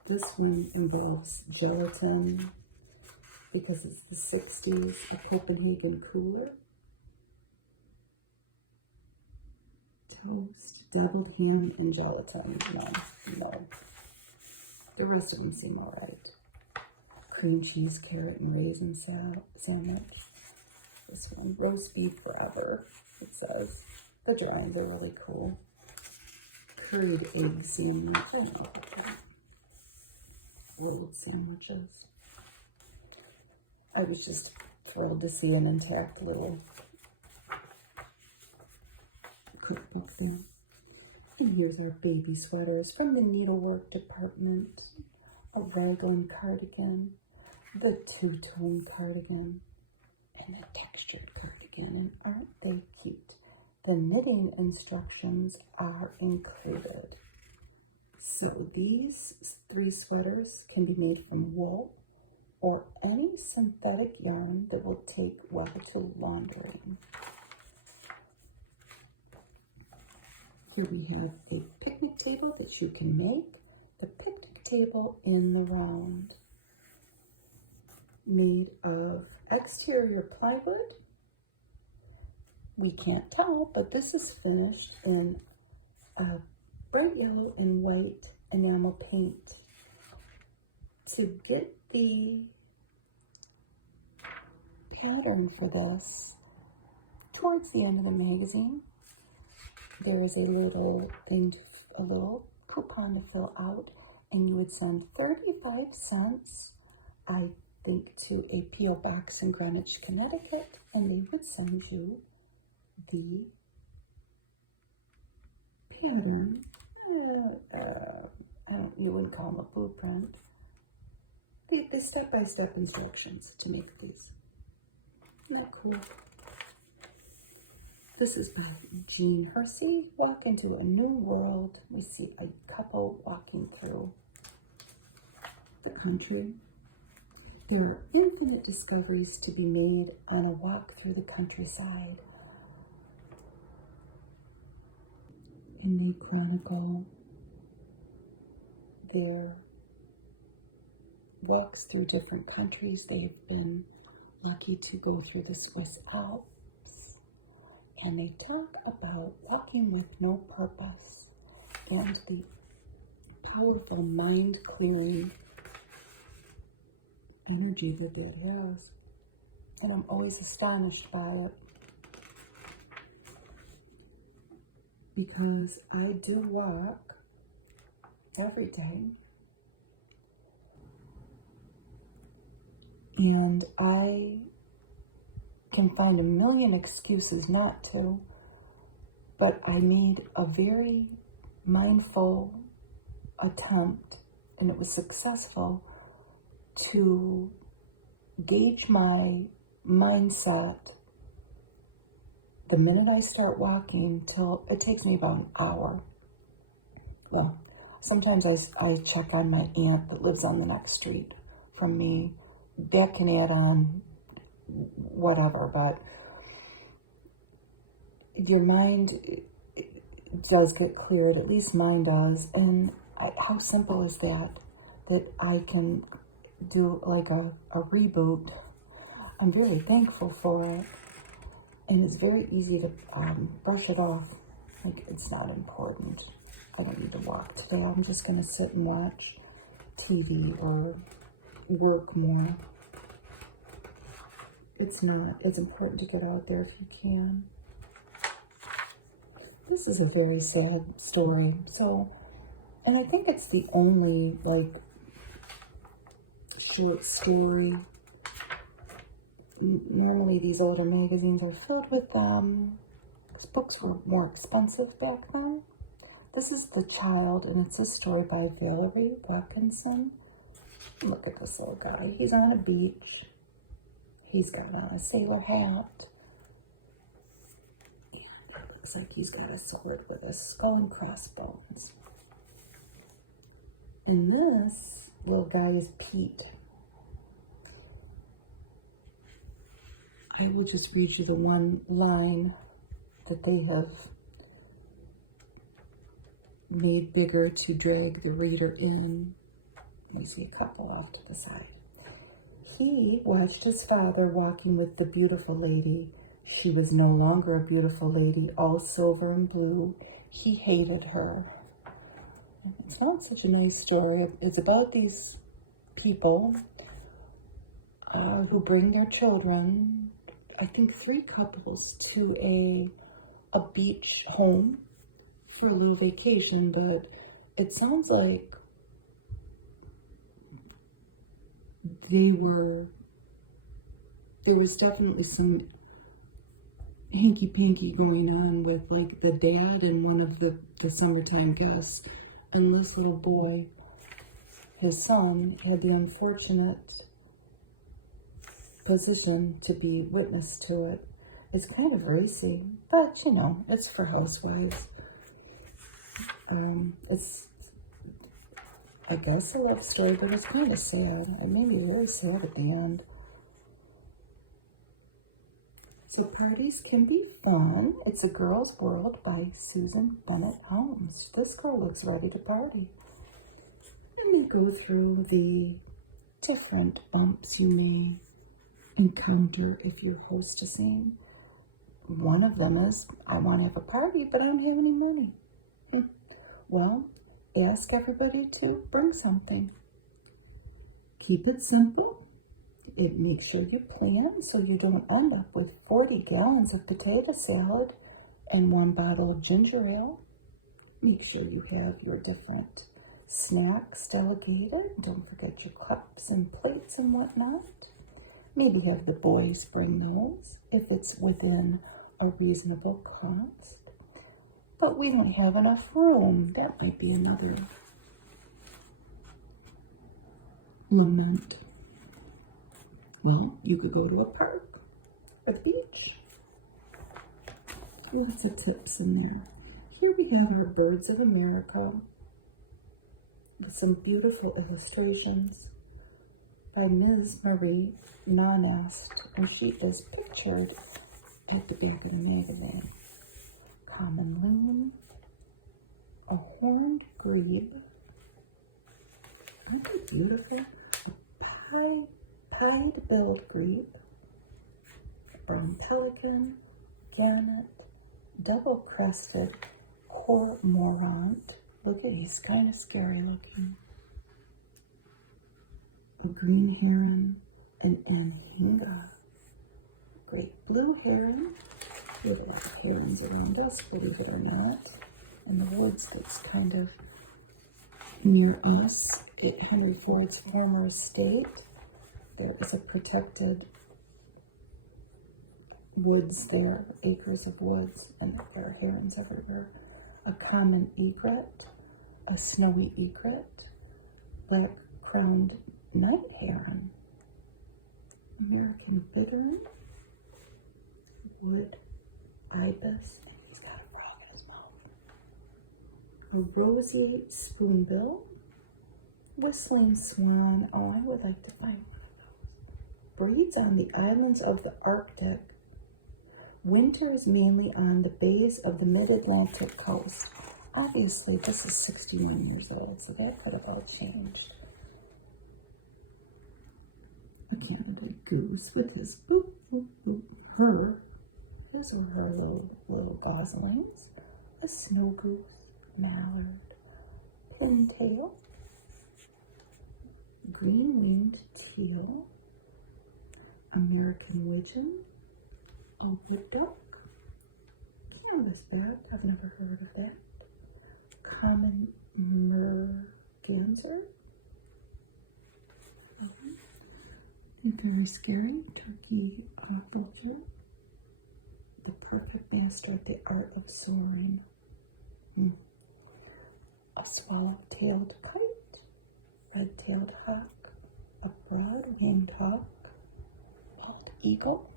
This one involves gelatin because it's the 60s, a Copenhagen cooler. Toast, deviled ham, and gelatin. No. The rest of them seem all right. Cream cheese, carrot, and raisin sandwich. This one, roast beef forever, it says. The drawings are really cool. Curried egg sandwich. I don't know about that. Rolled sandwiches. I was just thrilled to see an intact little cookbook thing. And here's our baby sweaters from the needlework department. A raglan cardigan, the two-tone cardigan, and a textured cardigan. And aren't they cute? The knitting instructions are included. So these 3 sweaters can be made from wool or any synthetic yarn that will take well to laundering. Here we have a picnic table that you can make. The picnic table in the round, made of exterior plywood. We can't tell, but this is finished in a bright yellow and white enamel paint. To get the pattern for this, towards the end of the magazine, there is a little coupon to fill out, and you would send 35 cents, I think, to a P.O. box in Greenwich, Connecticut, and they would send you the pattern. You wouldn't call them a blueprint. The step-by-step instructions to make these. Isn't that cool? This is by Jean Hersey. Walk into a new world. We see a couple walking through the country. There are infinite discoveries to be made on a walk through the countryside. And they chronicle their walks through different countries. They've been lucky to go through the Swiss Alps. And they talk about walking with no purpose and the powerful mind-clearing energy that has. And I'm always astonished by it, because I do walk every day, and I can find a million excuses not to, but I made a very mindful attempt, and it was successful, to gauge my mindset the minute I start walking till it takes me about an hour. Well, sometimes I check on my aunt that lives on the next street from me. That can add on whatever, but your mind does get cleared, at least mine does. And how simple is that? That I can do like a reboot. I'm very thankful for it. And it's very easy to brush it off. Like, it's not important. I don't need to walk today. I'm just going to sit and watch TV or work more. It's not. It's important to get out there if you can. This is a very sad story. So, and I think it's the only, like, short story. Normally these older magazines are filled with them. Books were more expensive back then. This is The Child, and it's a story by Valerie Watkinson. Look at this little guy. He's on a beach. He's got on a sailor hat. And it looks like he's got a sword with a skull and crossbones. And this little guy is Pete. I will just read you the one line that they have made bigger to drag the reader in. Let me see a couple off to the side. He watched his father walking with the beautiful lady. She was no longer a beautiful lady, all silver and blue. He hated her. It's not such a nice story. It's about these people who bring their children, I think 3 couples, to a beach home for a little vacation, but it sounds like there was definitely some hanky-panky going on with, like, the dad and one of the summertime guests, and this little boy, his son, had the unfortunate position to be witness to it. It's kind of racy, but you know, it's for housewives. It's, I guess, a love story, but it's kind of sad. It made me very sad at the end. So parties can be fun. It's A Girl's World by Susan Bennett Holmes. This girl looks ready to party. And they go through the different bumps you may encounter if you're hostessing. One of them is, I want to have a party, but I don't have any money. Well, ask everybody to bring something. Keep it simple. It makes sure you plan so you don't end up with 40 gallons of potato salad and 1 bottle of ginger ale. Make sure you have your different snacks delegated. Don't forget your cups and plates and whatnot. Maybe have the boys bring those if it's within a reasonable cost. But we don't have enough room. That might be another lament. Well, you could go to a park or the beach. Lots of tips in there. Here we have our Birds of America with some beautiful illustrations by Ms. Marie Nonest, and she is pictured at the back of the magazine. Common loon, a horned grebe, aren't they beautiful? A pied-billed grebe, brown pelican, gannet, double-crested cormorant. Look at, he's kind of scary looking. A green heron, an anhinga, great blue heron. We have a lot of herons around us, believe it or not. In the woods that's kind of near us, at Henry Ford's former estate, there is a protected woods there, acres of woods, and there are herons everywhere. A common egret, a snowy egret, black-crowned night heron, American bittern, wood ibis, and he's got a frog in his mouth. A roseate spoonbill, whistling swan. Oh, I would like to find one of those. Breeds on the islands of the Arctic. Winters mainly on the bays of the mid-Atlantic coast. Obviously, this is 61 years old, so that could have all changed. A Canada goose with his boop, boop, boop. His or her little goslings. A snow goose, mallard, pintail, green-winged teal, American widgeon, a wood duck. Canada's back. I've never heard of that. Common merganser. Very scary. Turkey vulture. The perfect master at the art of soaring. A swallow-tailed kite. Red-tailed hawk. A broad-winged hawk. Bald eagle.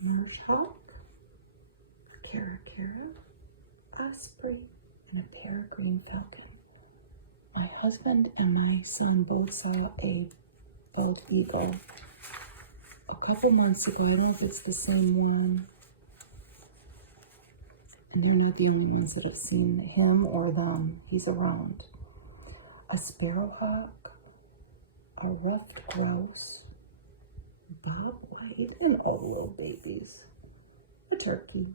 Marsh hawk. Caracara. Osprey. And a peregrine falcon. My husband and my son both saw a bald eagle a couple months ago. I don't know if it's the same one. And they're not the only ones that have seen him or them. He's around. A sparrowhawk, a ruffed grouse, bobwhite, and all the little babies. A turkey,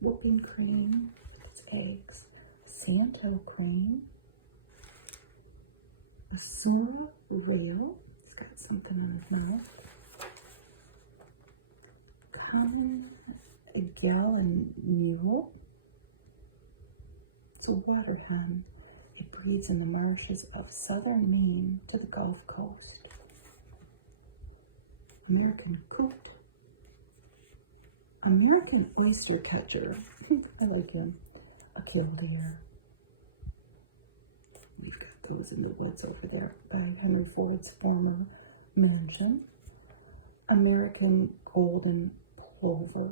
whooping crane with its eggs, a sandhill crane, a sora rail. He's got something in his mouth. Common gallan mule. It's a water hen. It breeds in the marshes of southern Maine to the Gulf Coast. American coot. American oyster catcher. I like him. A killdeer. We've got those in the woods over there by Henry Ford's former mansion. American golden plover.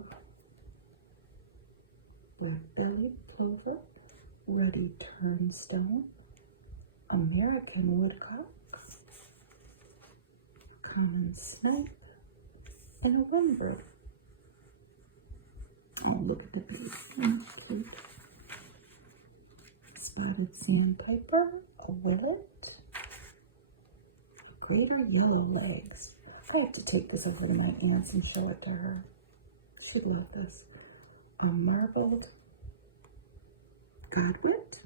Black-bellied plover. Ruddy turnstone. American woodcock. Common snipe. And a warbird. Oh, look at the baby. Cute. Spotted sandpiper, a willet, a greater yellow legs. I have to take this over to my aunt's and show it to her. She'd love this. A marbled godwit.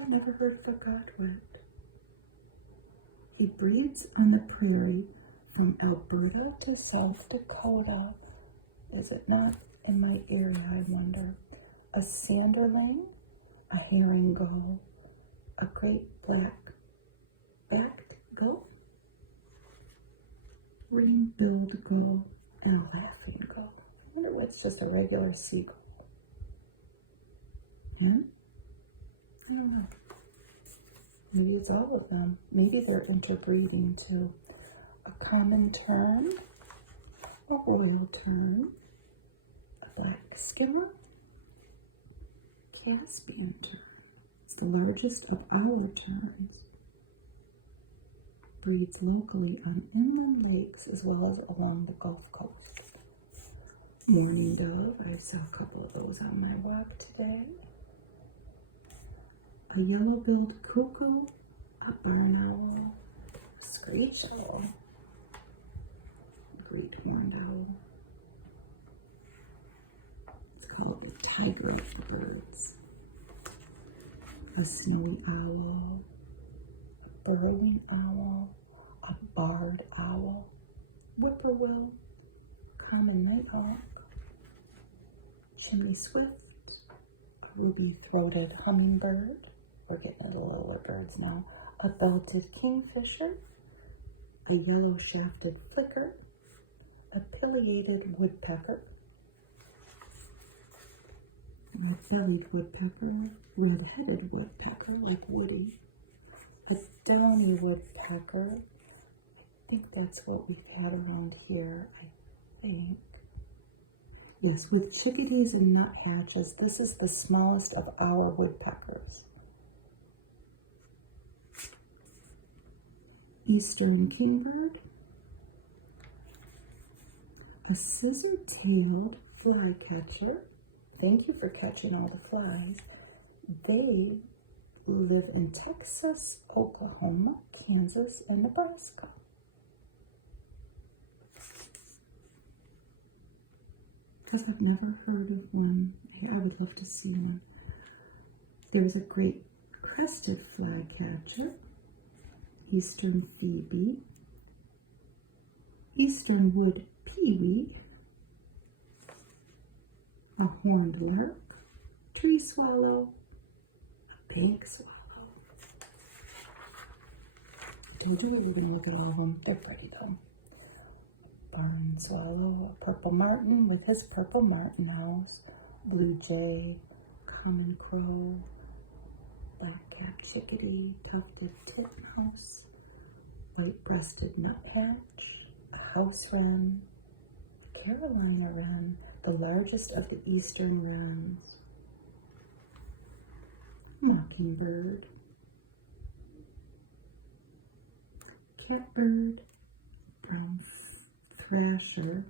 I've never heard of a godwit. It breeds on the prairie from Alberta to South Dakota. Is it not in my area, I wonder? A sanderling, a herring gull, a great black-backed gull, ring-billed gull, and a laughing gull. I wonder what's just a regular seagull. Yeah? I don't know. Maybe it's all of them. Maybe they're interbreeding too. A common tern, a royal tern, a black skimmer, Caspian tern. It's the largest of our terns. Breeds locally on inland lakes as well as along the Gulf Coast. Mourning dove, I saw a couple of those on my walk today. A yellow-billed cuckoo, a barn owl, a screech owl, a great horned owl. It's called a tiger of birds. A snowy owl, a burrowing owl, a barred owl, whippoorwill, common nighthawk, chimney swift, a ruby-throated hummingbird. We're getting into the littler birds now. A belted kingfisher, a yellow shafted flicker, a pileated woodpecker, red-bellied woodpecker, red-headed woodpecker like Woody, a downy woodpecker. I think that's what we've had around here, I think. Yes, with chickadees and nuthatches, this is the smallest of our woodpeckers. Eastern kingbird, a scissor-tailed flycatcher. Thank you for catching all the flies. They live in Texas, Oklahoma, Kansas, and Nebraska. Because I've never heard of one. I would love to see one. There's a great crested flycatcher, eastern phoebe, eastern wood pewee, a horned lark, tree swallow, a bank swallow. Told you we were going to look at all of them. They're pretty though. Barn swallow, a purple martin with his purple martin house, blue jay, common crow, black-capped chickadee, tufted titmouse, white-breasted nuthatch, a house wren, a Carolina wren, the largest of the eastern wrens, mockingbird, catbird, brown thrasher,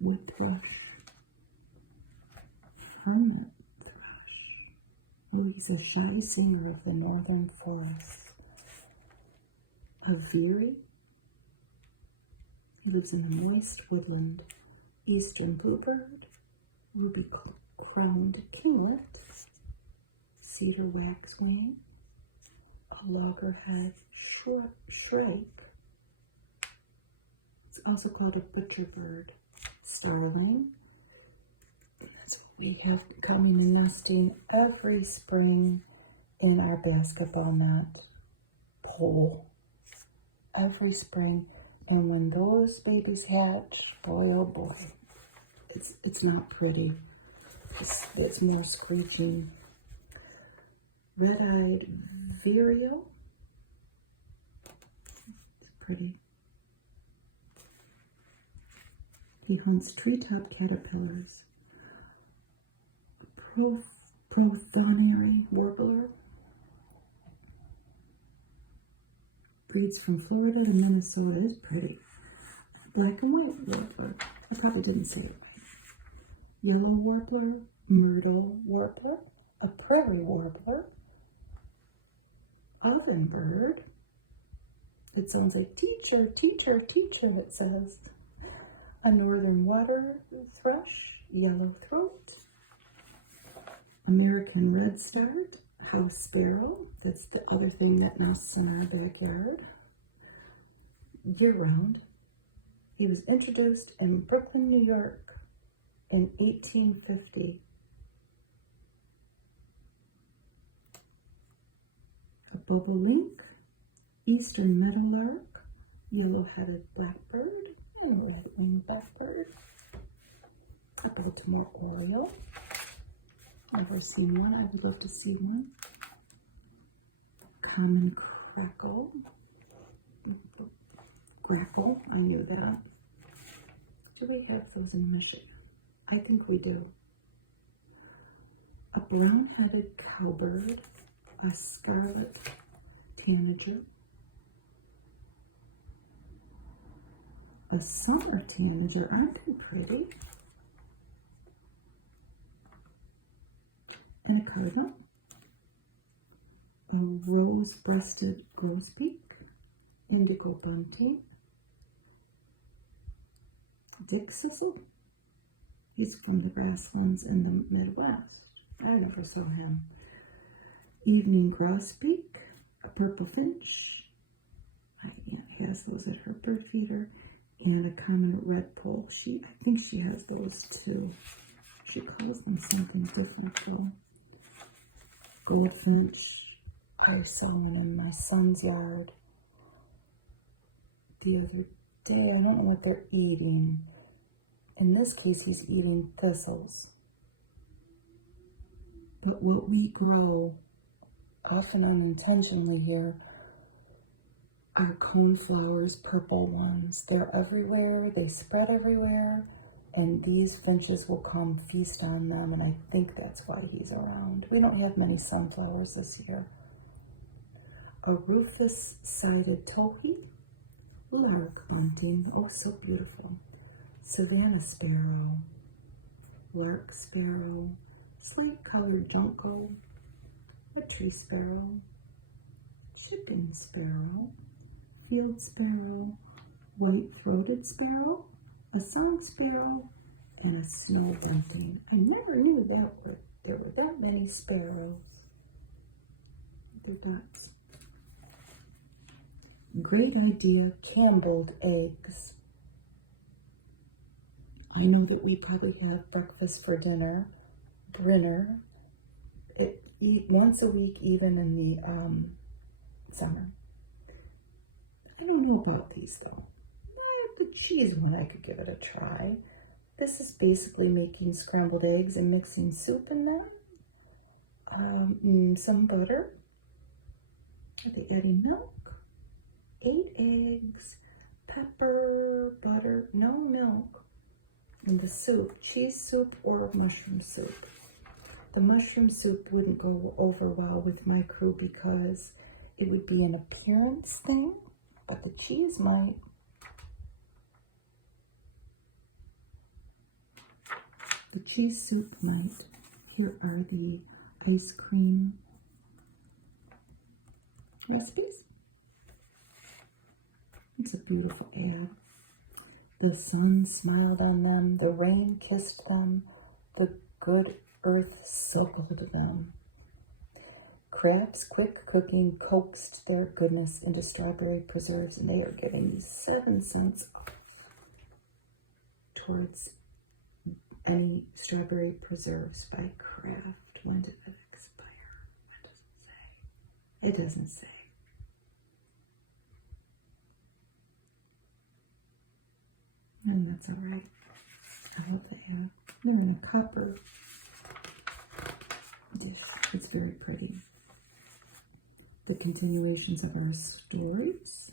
wood thrush, hermit thrush. Oh, he's a shy singer of the northern forests. A veery. He lives in the moist woodland. Eastern bluebird, ruby-crowned kinglet, cedar waxwing, a loggerhead shrike. It's also called a butcherbird. Starling. That's what we have coming and nesting every spring in our basketball net pole. Every spring. And when those babies hatch, boy oh boy, it's not pretty. It's more screeching. Red-eyed vireo. It's pretty. He hunts treetop caterpillars. Prothonary warbler. Breeds from Florida to Minnesota. It's pretty. Black and white warbler. I probably didn't say it right. Yellow warbler, myrtle warbler, a prairie warbler, ovenbird. It sounds like teacher, teacher, teacher, it says. A northern water thrush, yellow throat, American redstart, house sparrow. That's the other thing that nests in our backyard year-round. He was introduced in Brooklyn, New York in 1850. A bobolink, eastern meadowlark, yellow-headed blackbird, and red-winged blackbird. A Baltimore oriole. Never seen one. I would love to see one. Common grackle. I knew that. Do we have those in Michigan? I think we do. A brown-headed cowbird, a scarlet tanager, a summer tanager. Aren't they pretty? And a cardinal, a rose-breasted grosbeak, indigo bunting, Dick Sissel. He's from the grasslands in the Midwest. I never saw him. Evening grosbeak, a purple finch. My aunt has those at her bird feeder. And a common redpoll. I think she has those too. She calls them something different though. Goldfinch. I saw one in my son's yard the other day. I don't know what they're eating. In this case, he's eating thistles. But what we grow, often unintentionally here, are coneflowers, purple ones. They're everywhere, they spread everywhere, and these finches will come feast on them, and I think that's why he's around. We don't have many sunflowers this year. A rufous-sided towhee, lark bunting, oh so beautiful, Savannah sparrow, lark sparrow, slate-colored junco, a tree sparrow, chicken sparrow, field sparrow, white-throated sparrow, a song sparrow, and a snow bunting. I never knew there were that many sparrows. They're ducks. Great idea, Campbelled eggs. I know that we probably have breakfast for dinner, Brinner, eat once a week, even in the summer. I don't know about these though. The cheese one, I could give it a try. This is basically making scrambled eggs and mixing soup in them. Some butter. Are they adding milk? 8 eggs, pepper, butter, no milk. And the soup, cheese soup or mushroom soup. The mushroom soup wouldn't go over well with my crew because it would be an appearance thing, but the cheese might. The cheese soup might. Here are the ice cream recipes. It's a beautiful ad. The sun smiled on them, the rain kissed them, the good earth suckled them. Kraft's quick cooking coaxed their goodness into strawberry preserves, and they are getting 7 cents off towards any strawberry preserves by Kraft. When did it expire? It doesn't say. And that's all right. I love the ad. They're in a copper dish. It's very pretty. The continuations of our stories.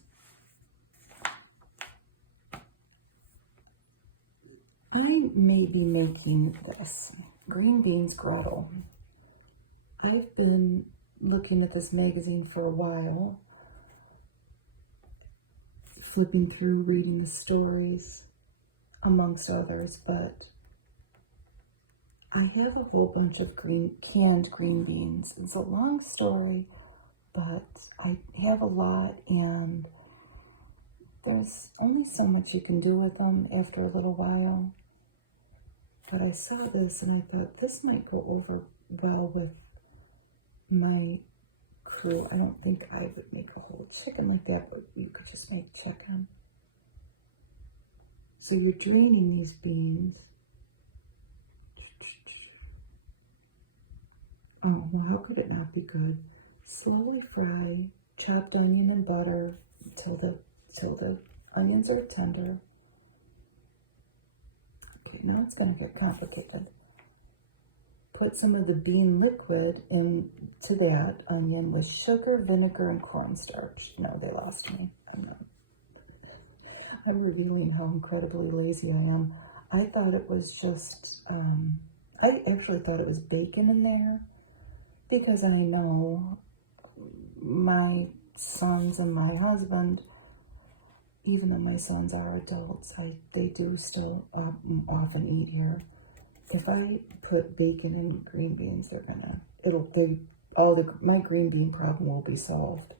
I may be making this green beans grotto. I've been looking at this magazine for a while, flipping through, reading the stories, amongst others, but I have a whole bunch of canned green beans. It's a long story, but I have a lot, and there's only so much you can do with them after a little while. But I saw this and I thought this might go over well with my crew. I don't think I would make a whole chicken like that, but you could just make chicken. So you're draining these beans. Oh, well, how could it not be good? Slowly fry, chopped onion and butter till the onions are tender. Okay, now it's going to get complicated. Put some of the bean liquid into that onion with sugar, vinegar, and cornstarch. No, they lost me. I'm revealing how incredibly lazy I am. I thought it was just, I actually thought it was bacon in there because I know my sons and my husband, even though my sons are adults, they do still often eat here. If I put bacon in green beans, my green bean problem will be solved.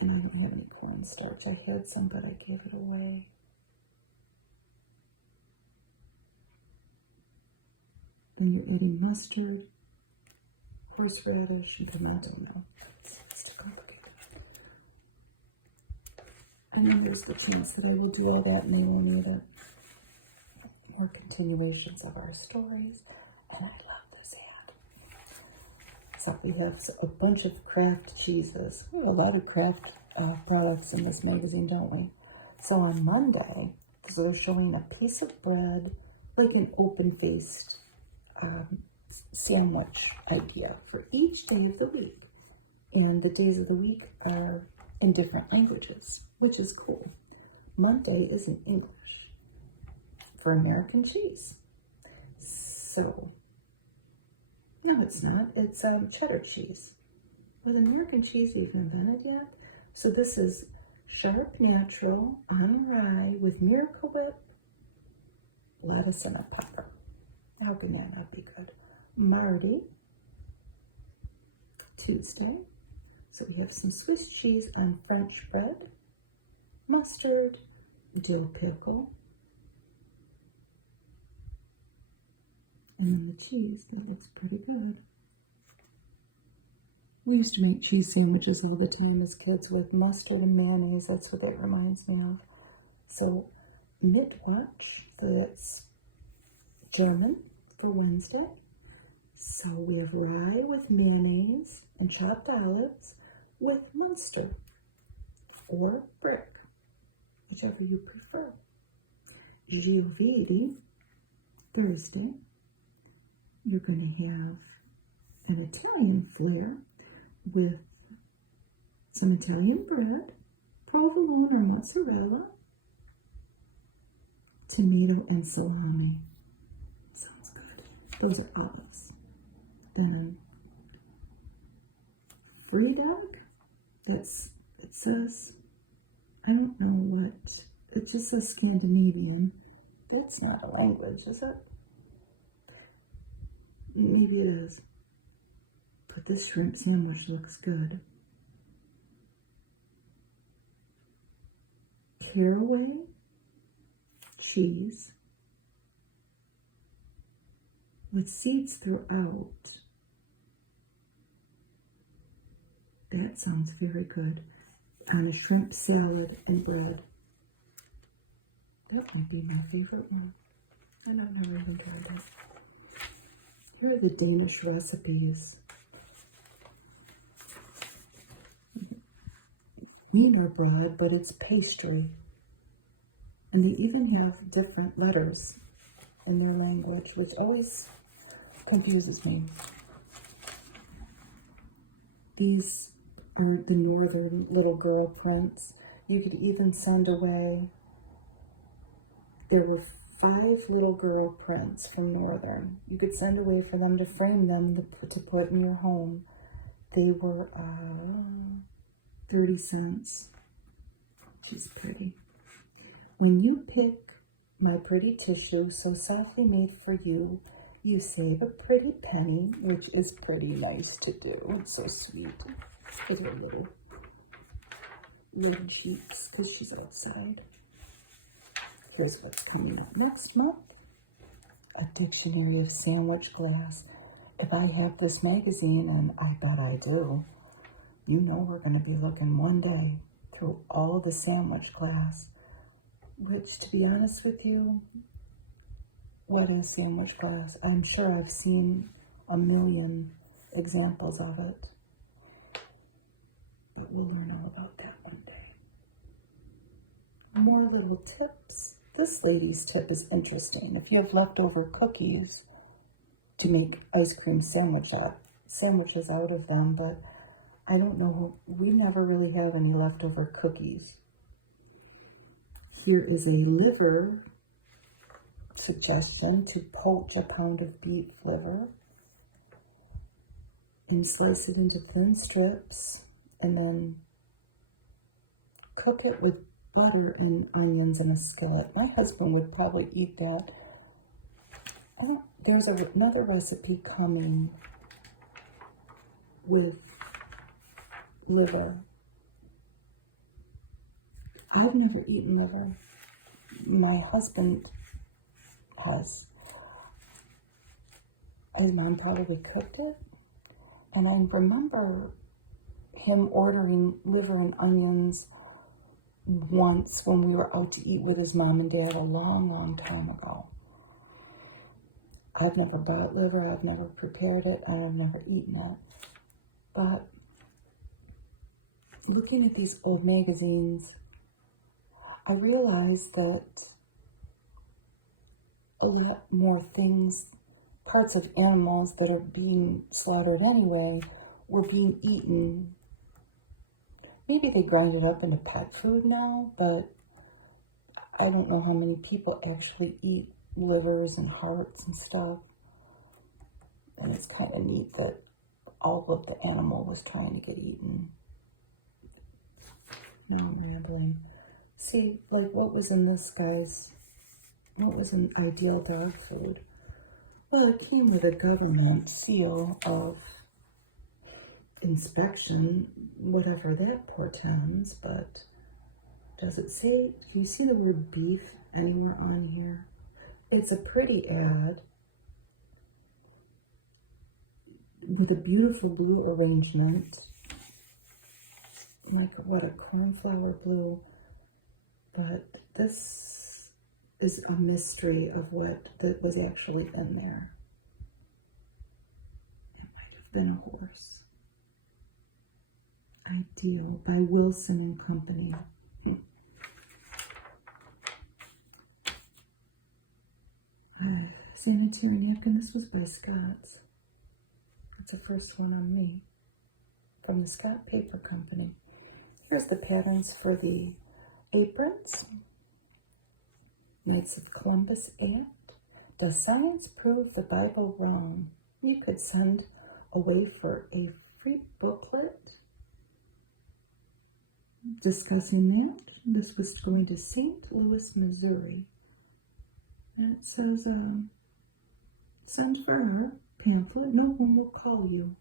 And I don't have any cornstarch. I had some, but I gave it away. And you're adding mustard, horseradish, and pimento. No, it's too complicated. I know there's the chance that I will do all that and they won't eat it. more continuations of our stories, and I love this ad. So we have a bunch of Kraft cheeses. We have a lot of Kraft products in this magazine, don't we? So on Monday, they're showing a piece of bread, like an open-faced sandwich idea for each day of the week. And the days of the week are in different languages, which is cool. Monday is in English for American cheese. So, no, it's not. It's cheddar cheese. Was American cheese even invented yet? So this is sharp natural on rye with Miracle Whip, lettuce, and a pepper. How can that not be good? Mardi, Tuesday. So we have some Swiss cheese on French bread, mustard, dill pickle, and then the cheese, that looks pretty good. We used to make cheese sandwiches all the time as kids with mustard and mayonnaise. That's what that reminds me of. So, Mittwoch, so that's German for Wednesday. So we have rye with mayonnaise and chopped olives with mustard or brick, whichever you prefer. Giovidi, Thursday, you're going to have an Italian flair with some Italian bread, provolone or mozzarella, tomato, and salami. Sounds good. Those are olives. Then Fredag, it says, I don't know what, it just says Scandinavian. That's not a language, is it? Maybe it is. But this shrimp sandwich looks good. Caraway cheese with seeds throughout. That sounds very good. On a shrimp salad and bread. That might be my favorite one. I don't never even tried it. Here are the Danish recipes. Wienerbröd, but it's pastry. And they even have different letters in their language, which always confuses me. These are the northern little girl prints. You could even send away, there were 5 little girl prints from northern. You could send away for them to frame them to put in your home. They were 30 cents. She's pretty. When you pick my pretty tissue, so softly made for you, you save a pretty penny, which is pretty nice to do. It's so sweet. With her little red sheets, because she's outside. Here's what's coming up next month. A dictionary of sandwich glass. If I have this magazine, and I bet I do, you know we're going to be looking one day through all the sandwich glass, which, to be honest with you, what is sandwich glass? I'm sure I've seen a million examples of it, but we'll learn all about that one day. More little tips. This lady's tip is interesting. If you have leftover cookies, to make ice cream sandwiches out of them, but I don't know, we never really have any leftover cookies. Here is a liver suggestion: to poach a pound of beef liver and slice it into thin strips and then cook it with butter and onions in a skillet. My husband would probably eat that. There's another recipe coming with liver. I've never eaten liver. My husband has. His mom probably cooked it. And I remember him ordering liver and onions once when we were out to eat with his mom and dad a long, long time ago. I've never bought liver, I've never prepared it, and I've never eaten it. But looking at these old magazines, I realized that a lot more things, parts of animals that are being slaughtered anyway, were being eaten. Maybe they grind it up into pet food now, but I don't know how many people actually eat livers and hearts and stuff. And it's kind of neat that all of the animal was trying to get eaten. Now I'm rambling. See, like what was in ideal dog food? Well, it came with a government seal of inspection, whatever that portends, but does it say, do you see the word beef anywhere on here? It's a pretty ad with a beautiful blue arrangement, like what, a cornflower blue, but this is a mystery of what that was actually in there. It might have been a horse. Ideal by Wilson and Company. Sanitary napkin. This was by Scott's. That's the first one on me. From the Scott Paper Company. Here's the patterns for the aprons. Knights of Columbus Act. Does science prove the Bible wrong? You could send away for a free booklet discussing that. This was going to St. Louis, Missouri. And it says, send for her pamphlet. No one will call you.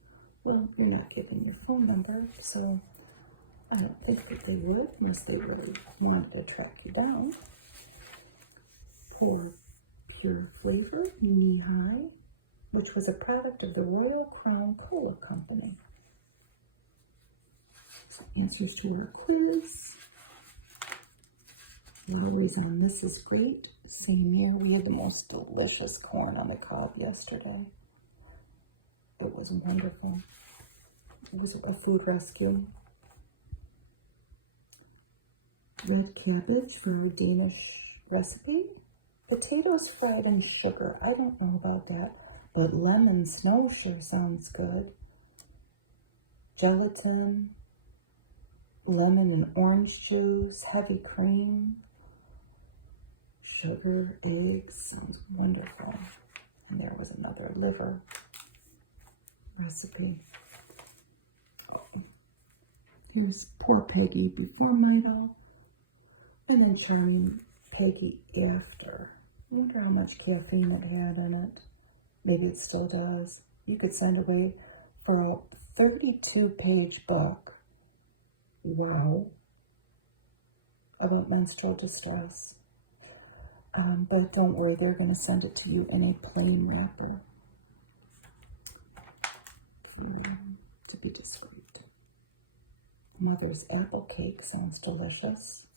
Well, you're not giving your phone number, so I don't think that they would, unless they really wanted to track you down. For Pure Flavor, Knee High, which was a product of the Royal Crown Cola Company. Answers to our quiz. Lowry's on This Is Great. Same year, we had the most delicious corn on the cob yesterday. It was wonderful. It was a food rescue. Red cabbage for our Danish recipe. Potatoes fried in sugar. I don't know about that, but lemon snow sure sounds good. Gelatin, lemon and orange juice, heavy cream, sugar, eggs. Sounds wonderful. And there was another liver recipe. Here's Poor Peggy before Mito, and then Charming Peggy after. I wonder how much caffeine it had in it. Maybe it still does. You could send away for a 32-page book. Wow. About menstrual distress. But don't worry, they're going to send it to you in a plain wrapper. To be discreet. Mother's apple cake sounds delicious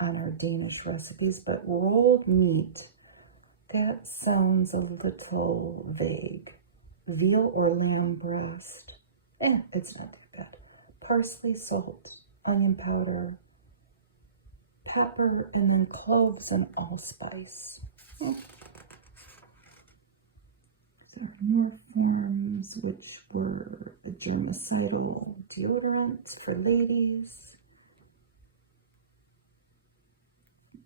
on our Danish recipes, but rolled meat, that sounds a little vague. Veal or lamb breast, it's not that bad. Parsley, salt, onion powder, pepper, and then cloves and allspice. There are more forms, which were a germicidal deodorant for ladies,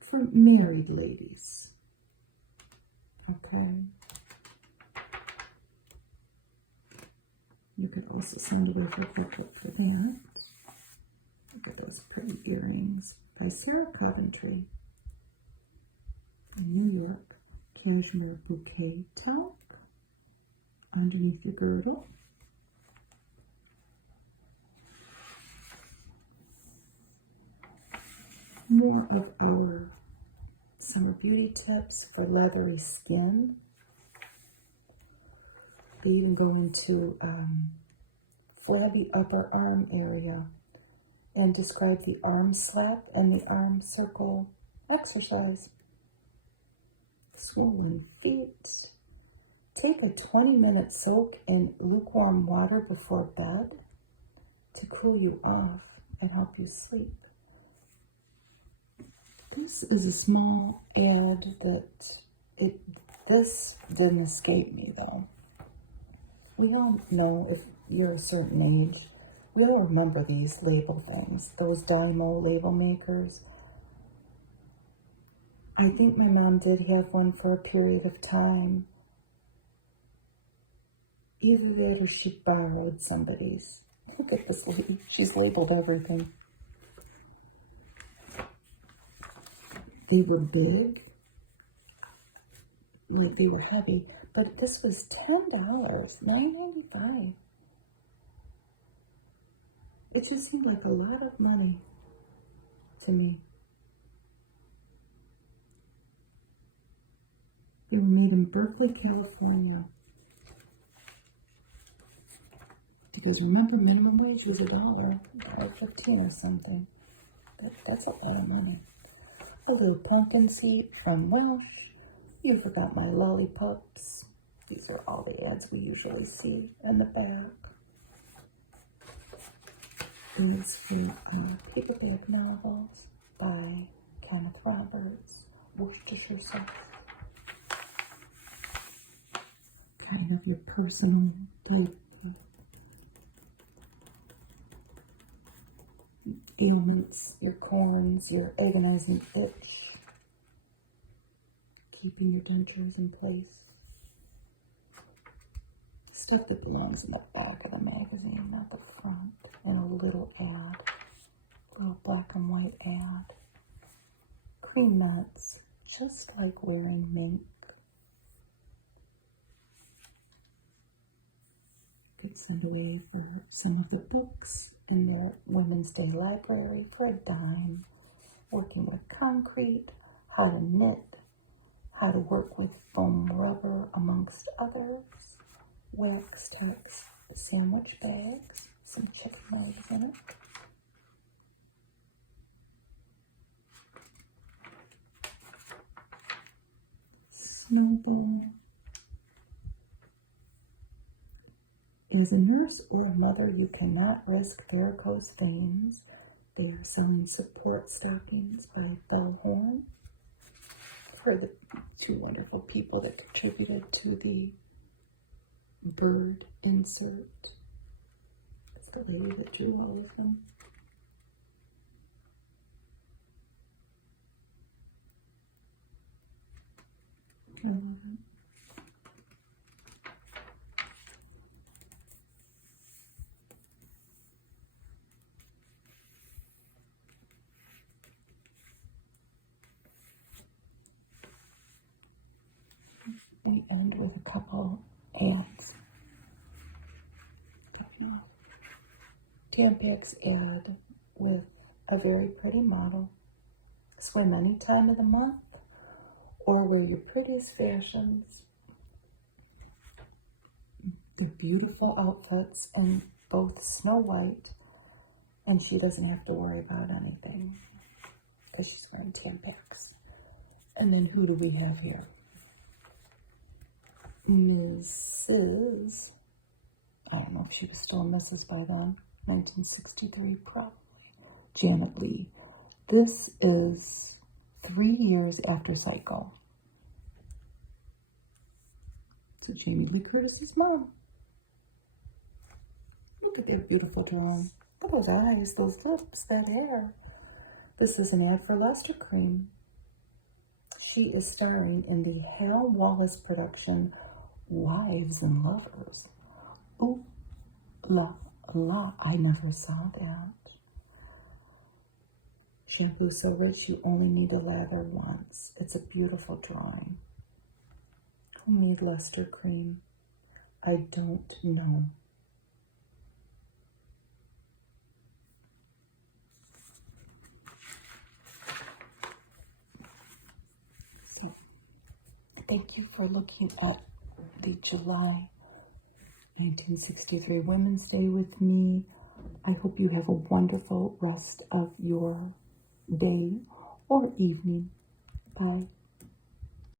for married ladies. Okay. You could also send away for a booklet for that. Look at those pretty earrings by Sarah Coventry in New York. Cashmere bouquet talc underneath your girdle. More of our summer beauty tips for leathery skin. They even go into flabby upper arm area and describe the arm slap and the arm circle exercise. Swollen feet, Take a 20-minute soak in lukewarm water before bed to cool you off and help you sleep. This is a small ad this didn't escape me though. We all know, if you're a certain age, we all remember these label things, those Dymo label makers. I think my mom did have one for a period of time. Either that or she borrowed somebody's. Look at this lady. She's labeled everything. They were big, like they were heavy, but this was $10, $9.95. It just seemed like a lot of money to me. They were made in Berkeley, California. Because remember, minimum wage was $1, or 15 or something. That's a lot of money. A little pumpkin seed from Welsh. You forgot my lollipops. These are all the ads we usually see in the back. These are paperback novels by Kenneth Roberts, Worcestershire sauce. Kind of your personal type of ailments, your corns, your agonizing itch, keeping your dentures in place. Stuff that belongs in the back of the magazine, not the front, and a little ad, a little black and white ad. Cream nuts, just like wearing mink. Could send away for some of the books in their Women's Day library for a dime. Working with concrete, how to knit, how to work with foam rubber, amongst others. Wax text sandwich bags, some chicken eggs in it. Snowball. As a nurse or a mother, you cannot risk varicose veins. They are selling support stockings by Bellhorn. For the two wonderful people that contributed to the bird insert. It's the lady that drew all of them. I love it. We end with a couple ads. Tampax ad with a very pretty model. Swim any time of the month or wear your prettiest fashions. They're beautiful outfits in both Snow White, and she doesn't have to worry about anything because she's wearing Tampax. And then who do we have here? Mrs. I don't know if she was still Mrs. by then. 1963, probably. Janet Leigh. This is 3 years after Psycho. So Jamie Lee Curtis's mom. Look at that beautiful drawing. Look at those eyes, those lips, that hair. This is an ad for Luster Cream. She is starring in the Hal Wallace production, Wives and Lovers. Ooh, la, la, I never saw that. Shampoo so rich you only need to lather once. It's a beautiful drawing. Who made Luster Cream? I don't know. Thank you for looking at the July 1963 Women's Day with me. I hope you have a wonderful rest of your day or evening. Bye.